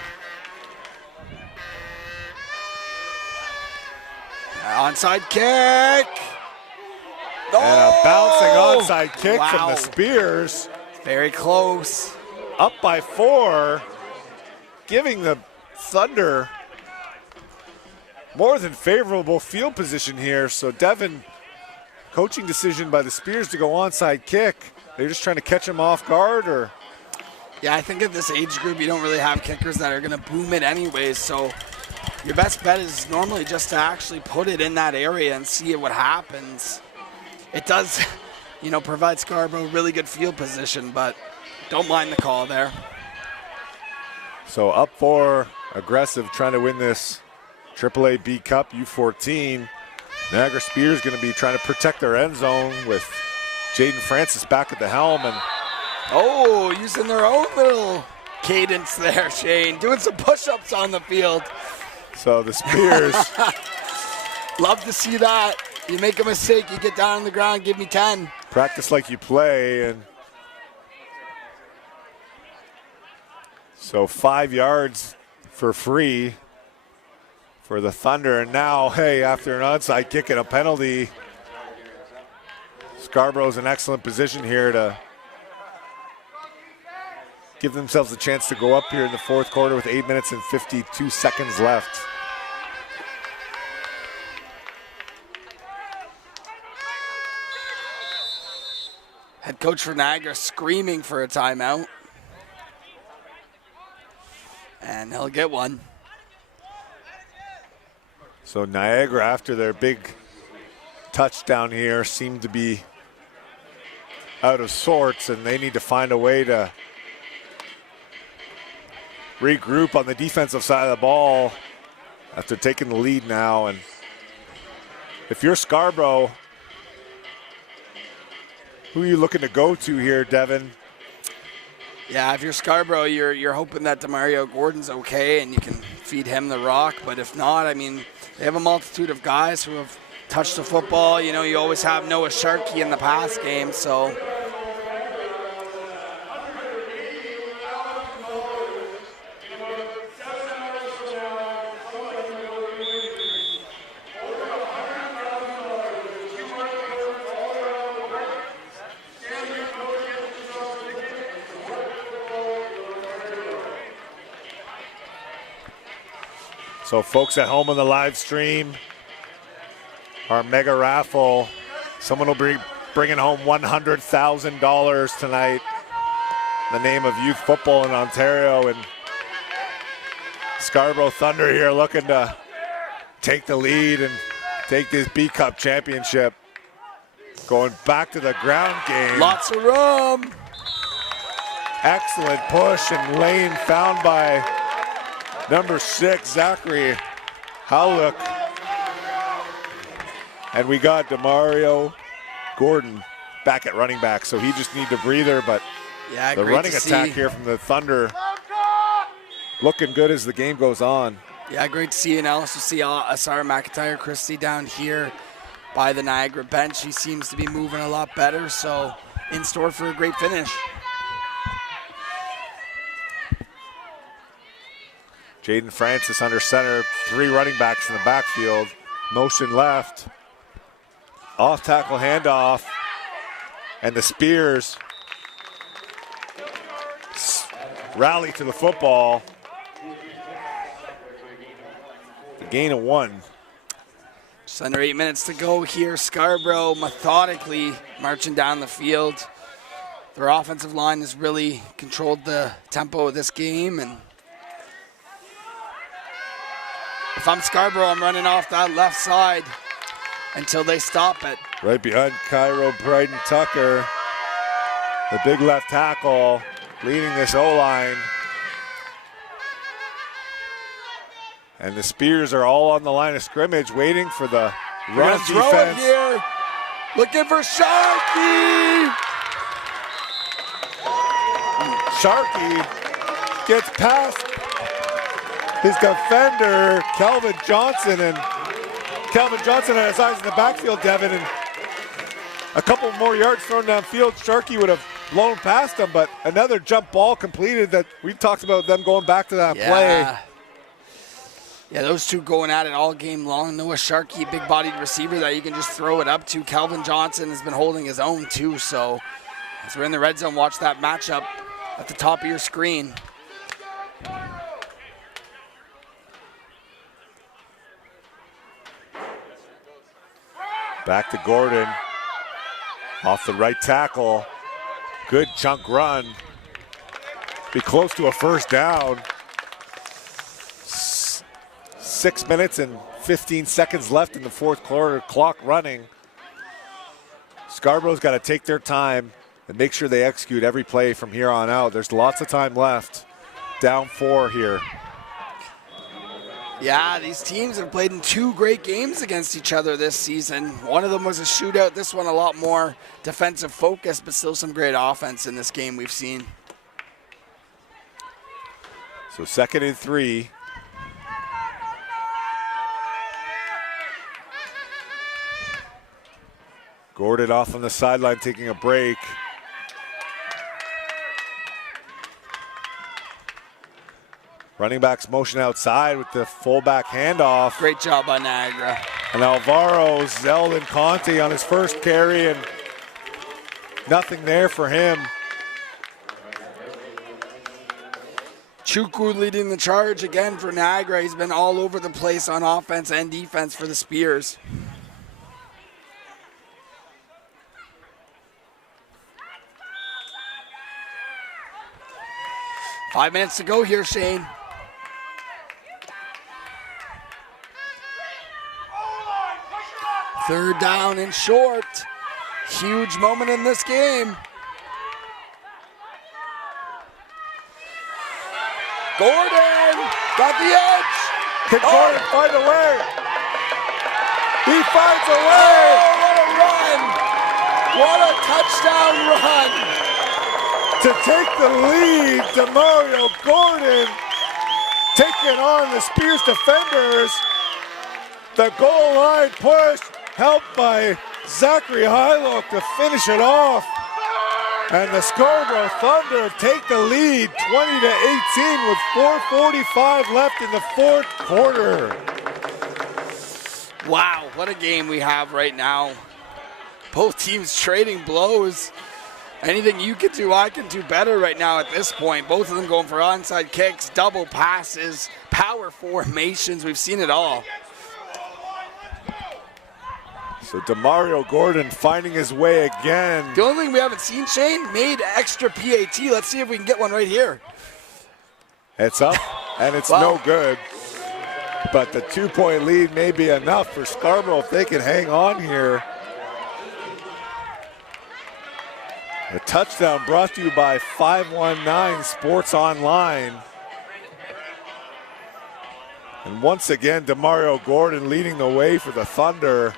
Onside kick. And a bouncing onside kick Wow. from the Spears. Very close. Up by 4, giving the Thunder more than favorable field position here. So Devin, coaching decision by the Spears to go onside kick. They're just trying to catch him off guard, or? Yeah, I think at this age group, you don't really have kickers that are going to boom it anyways. So your best bet is normally just to actually put it in that area and see what happens. It does, you know, provide Scarborough really good field position, but don't mind the call there. So up for aggressive, trying to win this AAA B Cup U14. Niagara Spears going to be trying to protect their end zone with Jaden Francis back at the helm. And oh, using their own little cadence there, Shane. Doing some push-ups on the field. so the Spears Love to see that. You make a mistake, you get down on the ground, give me 10. practice like you play. And so 5 yards for free for the Thunder. And now, hey, after an onside kick and a penalty, Scarborough's in excellent position here to give themselves a chance to go up here in the fourth quarter with 8 minutes and 52 seconds left. Head coach for Niagara screaming for a timeout. And he'll get one. So Niagara, after their big touchdown here, seemed to be out of sorts, and they need to find a way to regroup on the defensive side of the ball after taking the lead now. And if you're Scarborough, who are you looking to go to here, Devin? Yeah, if you're Scarborough, you're hoping that Demario Gordon's okay and you can feed him the rock. But if not, I mean, they have a multitude of guys who have touched the football. You know, you always have Noah Sharkey in the pass game, so. So folks at home on the live stream, our mega raffle, someone will be bringing home $100,000 tonight in the name of youth football in Ontario. And Scarborough Thunder here looking to take the lead and take this B-Cup championship. Going back to the ground game. Lots of room. Excellent push and lane found by number 6, Zachary Howlook. And we got Demario Gordon back at running back, so he just needs a breather, but yeah, the running attack here from the Thunder looking good as the game goes on. Yeah, great to see, and also see Asara McIntyre Christie down here by the Niagara bench. He seems to be moving a lot better, so in store for a great finish. Jaden Francis under center, 3 running backs in the backfield. Motion left. Off tackle handoff. And the Spears rally to the football. The gain of 1. Just under 8 minutes to go here. Scarborough methodically marching down the field. Their offensive line has really controlled the tempo of this game, and if I'm Scarborough, I'm running off that left side until they stop it. Right behind Cairo Bryden Tucker, the big left tackle leading this O-line. And the Spears are all on the line of scrimmage waiting for the run defense. Throw it here. Looking for Sharkey. Sharkey gets past his defender, Calvin Johnson, and Calvin Johnson had his eyes in the backfield, Devin, and a couple more yards thrown downfield. Sharkey would have blown past him, but another jump ball completed that we've talked about them going back to that play. Yeah, those two going at it all game long. Noah Sharkey, big-bodied receiver that you can just throw it up to. Calvin Johnson has been holding his own too, so as we're in the red zone, watch that matchup at the top of your screen. Back to Gordon, off the right tackle. Good chunk run. Be close to a first down. 6 minutes and 15 seconds left in the fourth quarter, clock running. Scarborough's got to take their time and make sure they execute every play from here on out. There's lots of time left. Down 4 here. Yeah, these teams have played in 2 great games against each other this season. One of them was a shootout. This one a lot more defensive focus, but still some great offense in this game we've seen. So 2nd and 3. Gordon off on the sideline taking a break. Running backs motion outside with the fullback handoff. Great job by Niagara. And Alvaro Zeldin Conte on his first carry, and nothing there for him. Chukwu leading the charge again for Niagara. He's been all over the place on offense and defense for the Spears. Five minutes to go here, Shane. Third down and short. Huge moment in this game. Gordon got the edge. Can Gordon find a way? He finds a way. Oh, what a run. What a touchdown run. To take the lead, Demario Gordon taking on the Spears defenders. The goal line push, helped by Zachary Hylock to finish it off. And the Scarborough Thunder take the lead 20-18 with 4:45 left in the fourth quarter. Wow, what a game we have right now. Both teams trading blows. Anything you can do, I can do better right now at this point. Both of them going for onside kicks, double passes, power formations. We've seen it all. So Demario Gordon finding his way again. The only thing we haven't seen, Shane, made extra PAT. Let's see if we can get one right here. It's up, and it's no good. But the 2-point lead may be enough for Scarborough if they can hang on here. A touchdown brought to you by 519 Sports Online. And once again, Demario Gordon leading the way for the Thunder.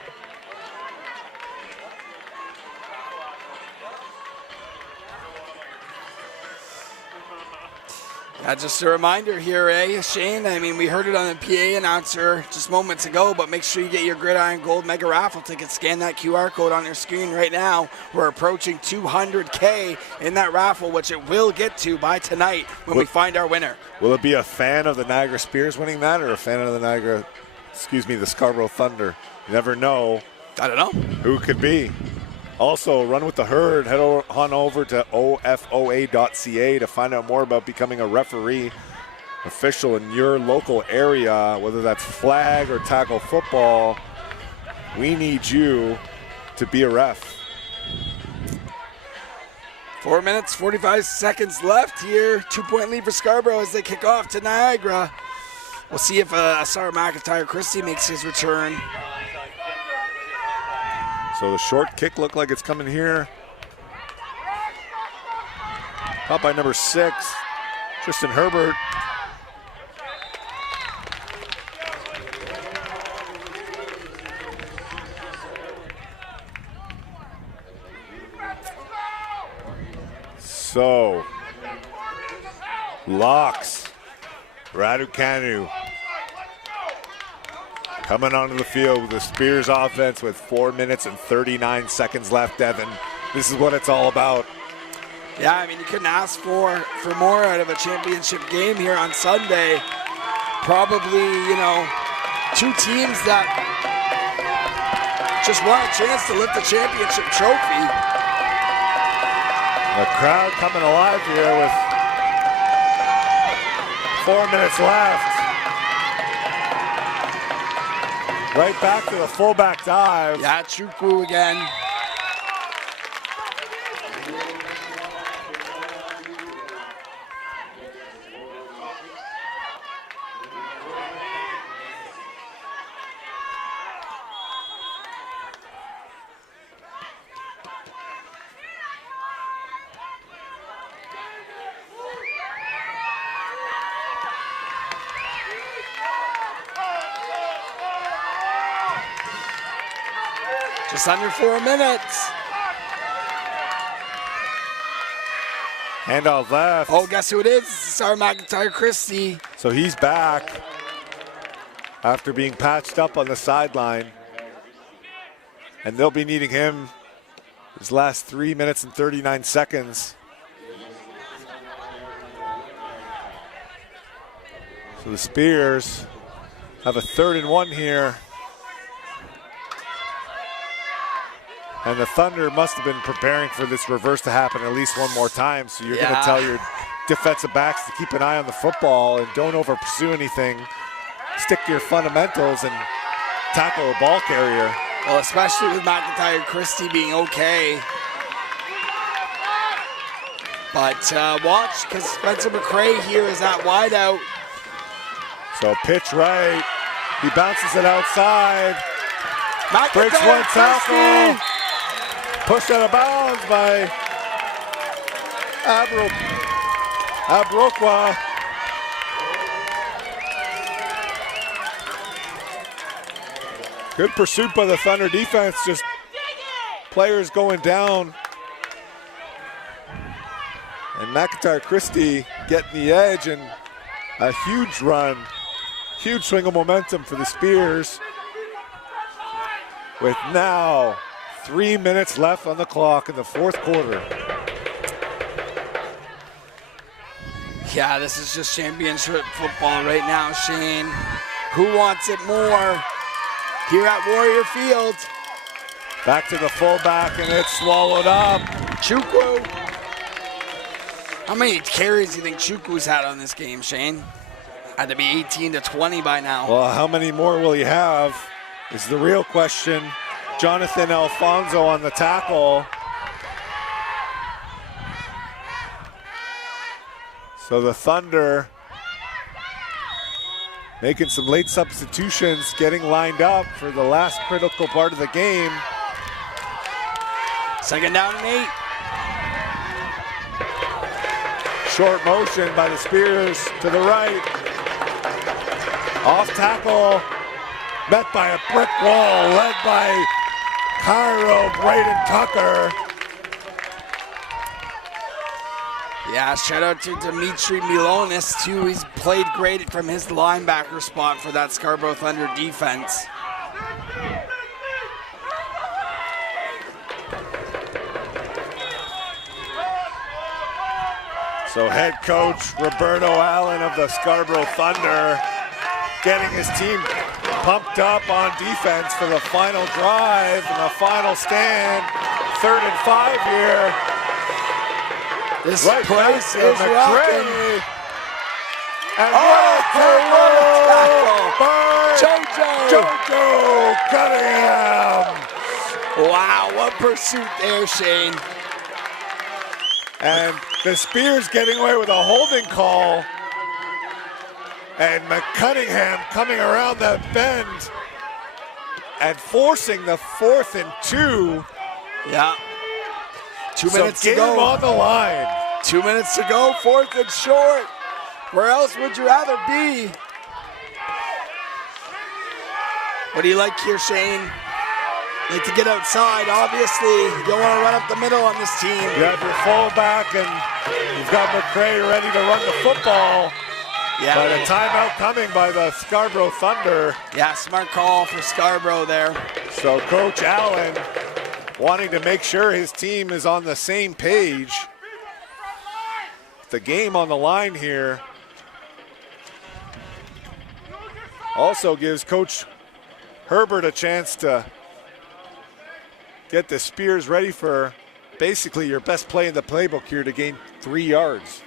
Just a reminder here, Shane? I mean, we heard it on the PA announcer just moments ago, but make sure you get your Gridiron Gold Mega Raffle ticket. Scan that QR code on your screen right now. We're approaching 200K in that raffle, which it will get to by tonight when we find our winner. Will it be a fan of the Niagara Spears winning that, or a fan of the the Scarborough Thunder? You never know. I don't know. Who it could be. Also, Run with the Herd. Head on over to OFOA.ca to find out more about becoming a referee official in your local area, whether that's flag or tackle football. We need you to be a ref. 4 minutes, 45 seconds left here. 2-point lead for Scarborough as they kick off to Niagara. We'll see if Asar McIntyre Christie makes his return. So the short kick looked like it's coming here. Caught by number 6, Tristan Herbert. So, Locks, Raducanu coming onto the field with the Spears offense with 4 minutes and 39 seconds left, Evan. This is what it's all about. Yeah, I mean, you couldn't ask for more out of a championship game here on Sunday. Probably, two teams that just want a chance to lift the championship trophy. The crowd coming alive here with 4 minutes left. Right back to the fullback dive. Yeah, Chukwu again. Just under 4 minutes. Handoff left. Oh, guess who it is? It's our McIntyre Christie. So he's back after being patched up on the sideline. And they'll be needing him his last 3 minutes and 39 seconds. So the Spears have a 3rd and 1 here. And the Thunder must have been preparing for this reverse to happen at least one more time. So you're going to tell your defensive backs to keep an eye on the football and don't over pursue anything. Stick to your fundamentals and tackle a ball carrier. Well, especially with McIntyre Christie being okay. But watch, because Spencer McRae here is at wideout. So pitch right. He bounces it outside. McIntyre Breaks one tackle. Christie. Pushed out of bounds by Abrokwa. Good pursuit by the Thunder defense. Just players going down. And McIntyre Christie getting the edge and a huge run. Huge swing of momentum for the Spears. With now 3 minutes left on the clock in the fourth quarter. Yeah, this is just championship football right now, Shane. Who wants it more here at Warrior Field? Back to the fullback, and it's swallowed up. Chukwu. How many carries do you think Chukwu's had on this game, Shane? Had to be 18 to 20 by now. Well, how many more will he have is the real question. Jonathan Alfonso on the tackle. So the Thunder making some late substitutions, getting lined up for the last critical part of the game. Second down and 8. Short motion by the Spears to the right. Off tackle, met by a brick wall, led by Cairo Braden Tucker. Yeah, shout out to Dimitri Milonis, too. He's played great from his linebacker spot for that Scarborough Thunder defense. So head coach Roberto Allen of the Scarborough Thunder getting his team pumped up on defense for the final drive and the final stand. 3rd and 5 here. This Right place back is to rocking. McRae. And Oh, what a JoJo Cunningham. Wow, what pursuit there, Shane. And the Spears getting away with a holding call. And McCunningham coming around that bend and forcing the 4th and 2. Yeah. 2 minutes to game go. on the line. 2 minutes to go, 4th and short. Where else would you rather be? What do you like here, Shane? Like to get outside, obviously. You don't want to run up the middle on this team. You have your fullback and you've got McRae ready to run the football. Yeah. But a timeout coming by the Scarborough Thunder. Yeah, smart call for Scarborough there. So Coach Allen wanting to make sure his team is on the same page. The game on the line here. Also gives Coach Herbert a chance to get the Spears ready for basically your best play in the playbook here to gain 3 yards.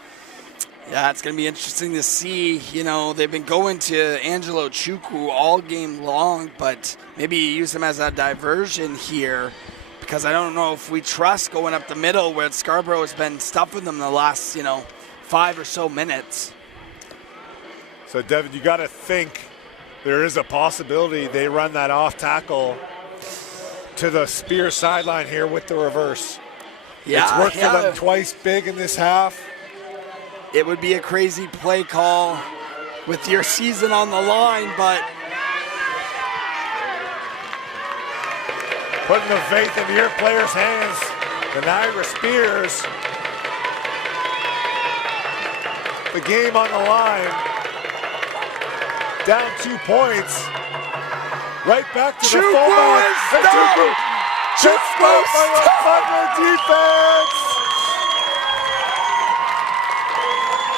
Yeah, it's going to be interesting to see. You know, they've been going to Angelo Chukwu all game long, but maybe use him as a diversion here because I don't know if we trust going up the middle where Scarborough has been stuffing them the last, 5 or so minutes. So, Devin, you got to think there is a possibility they run that off tackle to the Spears sideline here with the reverse. Yeah, it's worked for them twice big in this half. It would be a crazy play call with your season on the line, but putting the faith into your players' hands, the Niagara Spears. The game on the line. Down 2 points. Right back to the fullback. Chukwu by the Thunder defense.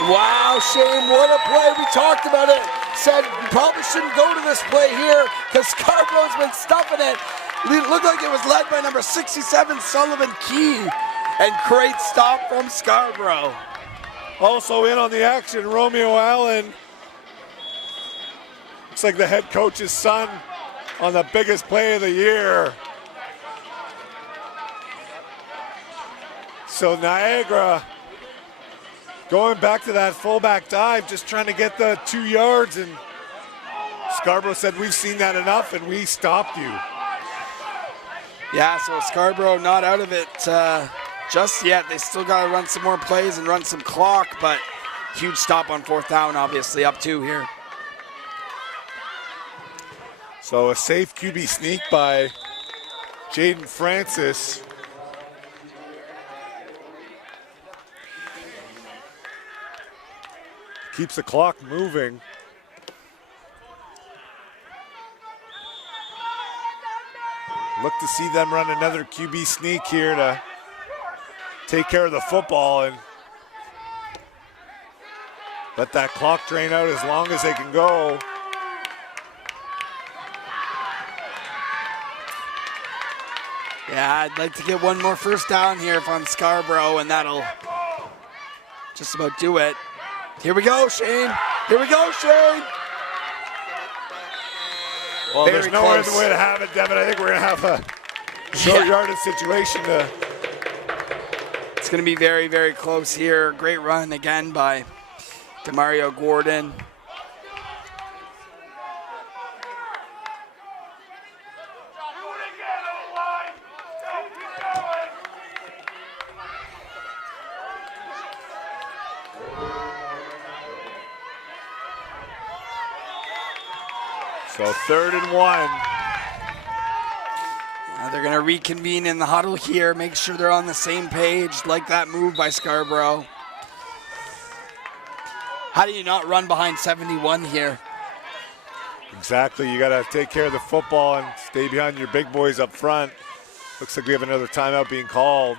wow, Shane, what a play. We talked about it. Said you probably shouldn't go to this play here because Scarborough's been stuffing it. It looked like it was led by number 67, Sullivan Key. And great stop from Scarborough. Also in on the action, Romeo Allen. Looks like the head coach's son on the biggest play of the year. So Niagara going back to that fullback dive, just trying to get the 2 yards, and Scarborough said, we've seen that enough and we stopped you. Yeah, so Scarborough not out of it just yet. They still got to run some more plays and run some clock, but huge stop on 4th down, obviously, up 2 here. So a safe QB sneak by Jaden Francis. Keeps the clock moving. Look to see them run another QB sneak here to take care of the football and let that clock drain out as long as they can go. Yeah, I'd like to get one more 1st down here if I'm Scarborough, and that'll just about do it. Here we go, Shane. Here we go, Shane. Well, Very there's no other close. way to have it, Devin. I think we're going to have a short yardage situation. It's going to be very, very close here. Great run again by Demario Gordon. So 3rd and 1. They're going to reconvene in the huddle here, make sure they're on the same page, like that move by Scarborough. How do you not run behind 71 here? Exactly. You got to take care of the football and stay behind your big boys up front. Looks like we have another timeout being called.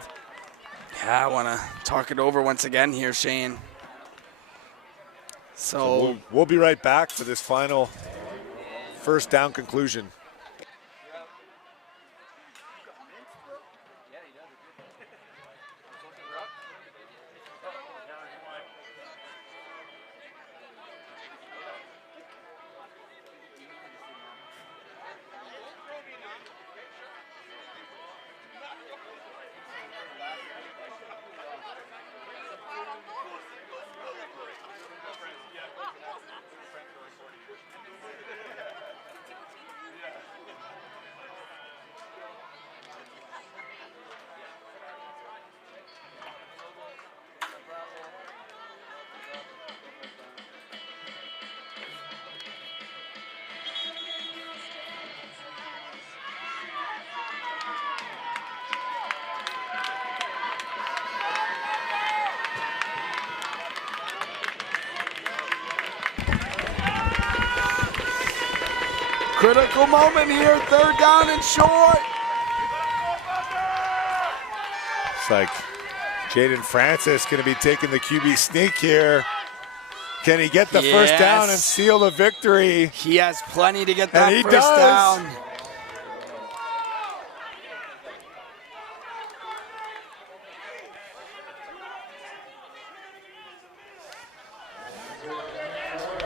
Yeah, I want to talk it over once again here, Shane. So we'll be right back for this final 1st down conclusion. critical moment here, 3rd down and short. It's like Jaden Francis going to be taking the QB sneak here. Can he get the 1st down and seal the victory? He has plenty to get that And he 1st does. down.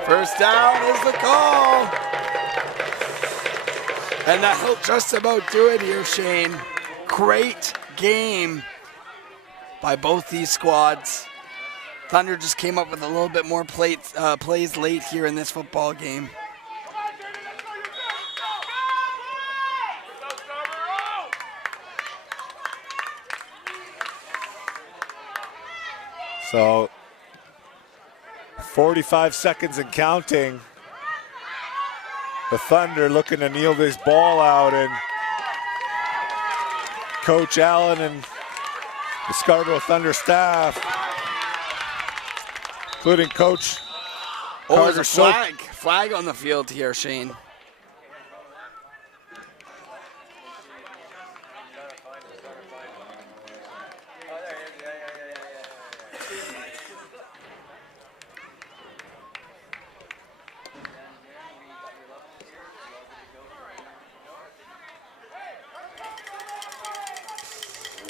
First down is the call. And that'll just about do it here, Shane. Great game by both these squads. Thunder just came up with a little bit more plays late here in this football game. So 45 seconds and counting. The Thunder looking to kneel this ball out, and Coach Allen and the Scarborough Thunder staff, including Coach Oh, there's a Carter flag on the field here, Shane.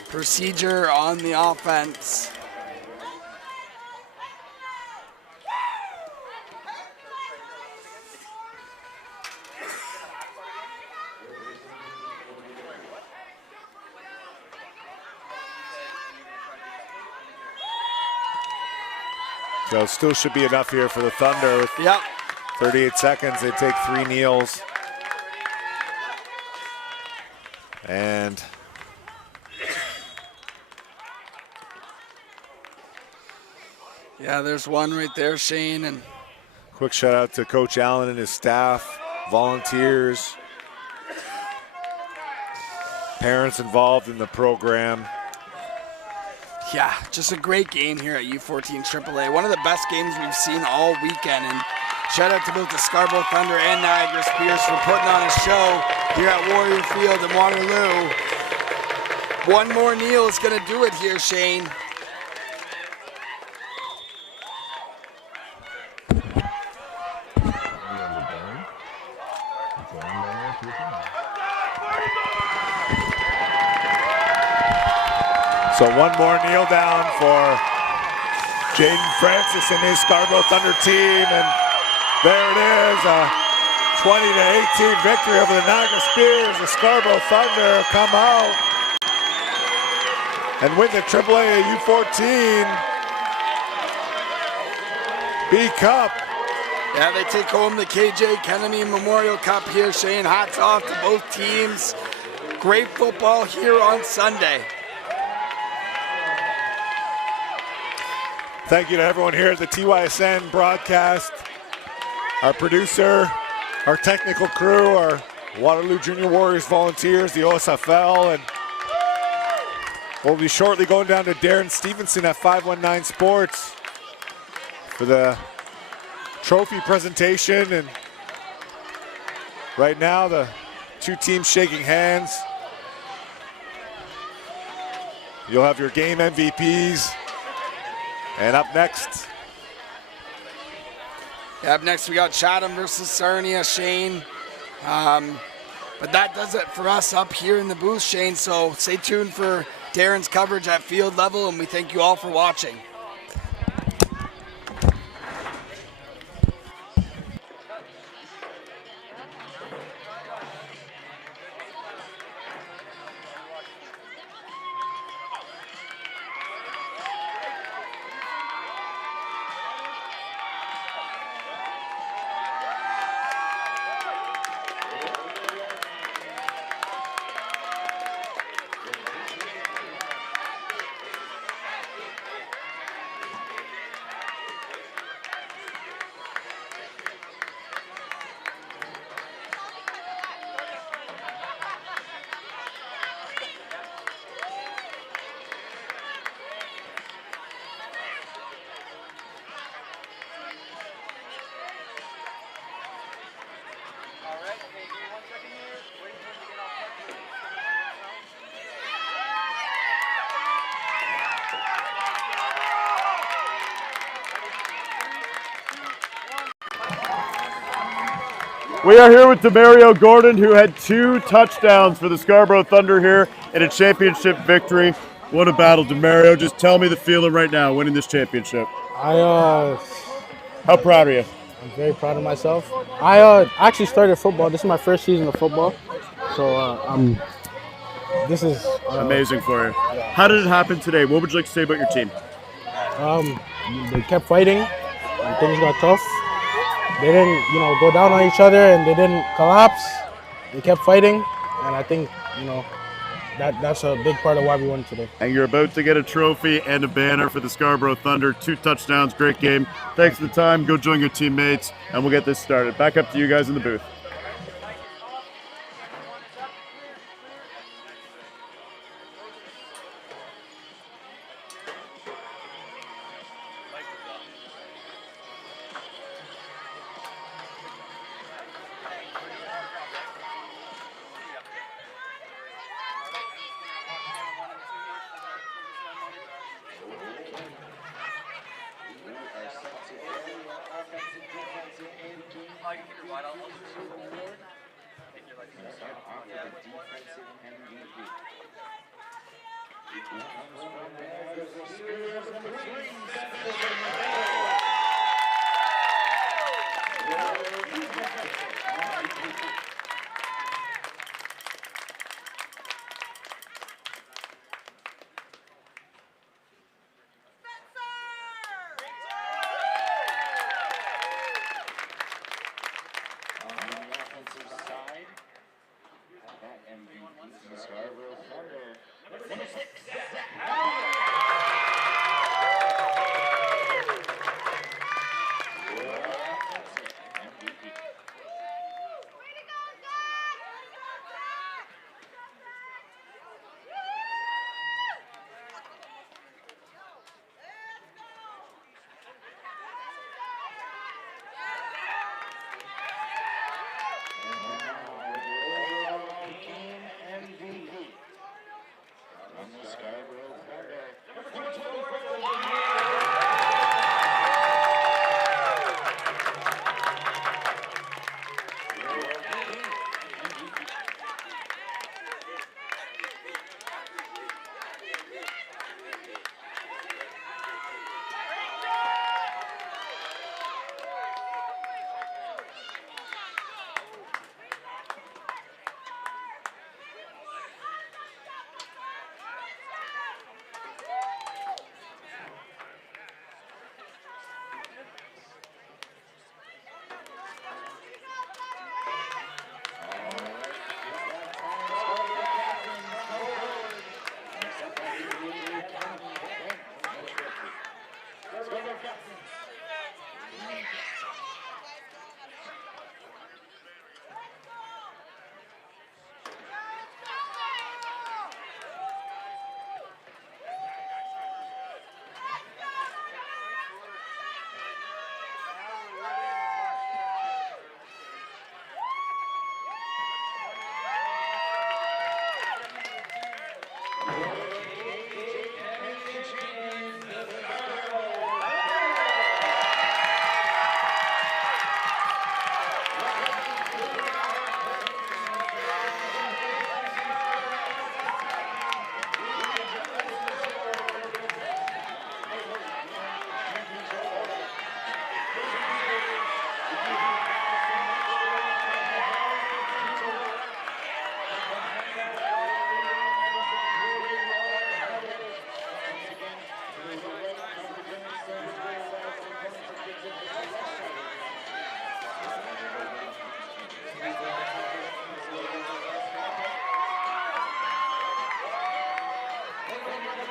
Procedure on the offense. So still should be enough here for the Thunder. With Yep. 38 seconds, they take 3 kneels. And Yeah, there's one right there, Shane. And quick shout out to Coach Allen and his staff, volunteers, parents involved in the program. yeah, just a great game here at U14 AAA. One of the best games we've seen all weekend. And shout out to both the Scarborough Thunder and Niagara Spears for putting on a show here at Warrior Field in Waterloo. One more kneel is going to do it here, Shane. So one more kneel down for Jaden Francis and his Scarborough Thunder team. And there it is, a 20-18 victory over the Niagara Spears. The Scarborough Thunder come out and win the AAA U14 B Cup. Yeah, they take home the KJ Kennedy Memorial Cup here, Shane. Hats off to both teams. Great football here on Sunday. Thank you to everyone here at the TYSN broadcast, our producer, our technical crew, our Waterloo Junior Warriors volunteers, the OSFL, and we'll be shortly going down to Darren Stevenson at 519 Sports for the trophy presentation. And right now, the two teams shaking hands. You'll have your game MVPs. And up next. Up next, we got Chatham versus Sarnia, Shane. But that does it for us up here in the booth, Shane. So stay tuned for Darren's coverage at field level, and we thank you all for watching. We are here with Demario Gordon, who had 2 touchdowns for the Scarborough Thunder here in a championship victory. What a battle, Demario. Just tell me the feeling right now, winning this championship. How proud are you? I'm very proud of myself. I actually started football. This is my first season of football. So this is amazing for you. How did it happen today? What would you like to say about your team? They kept fighting and things got tough. They didn't, go down on each other and they didn't collapse. They kept fighting, and I think, that's a big part of why we won today. And you're about to get a trophy and a banner for the Scarborough Thunder. 2 touchdowns, great game. Thanks for the time. Go join your teammates, and we'll get this started. Back up to you guys in the booth.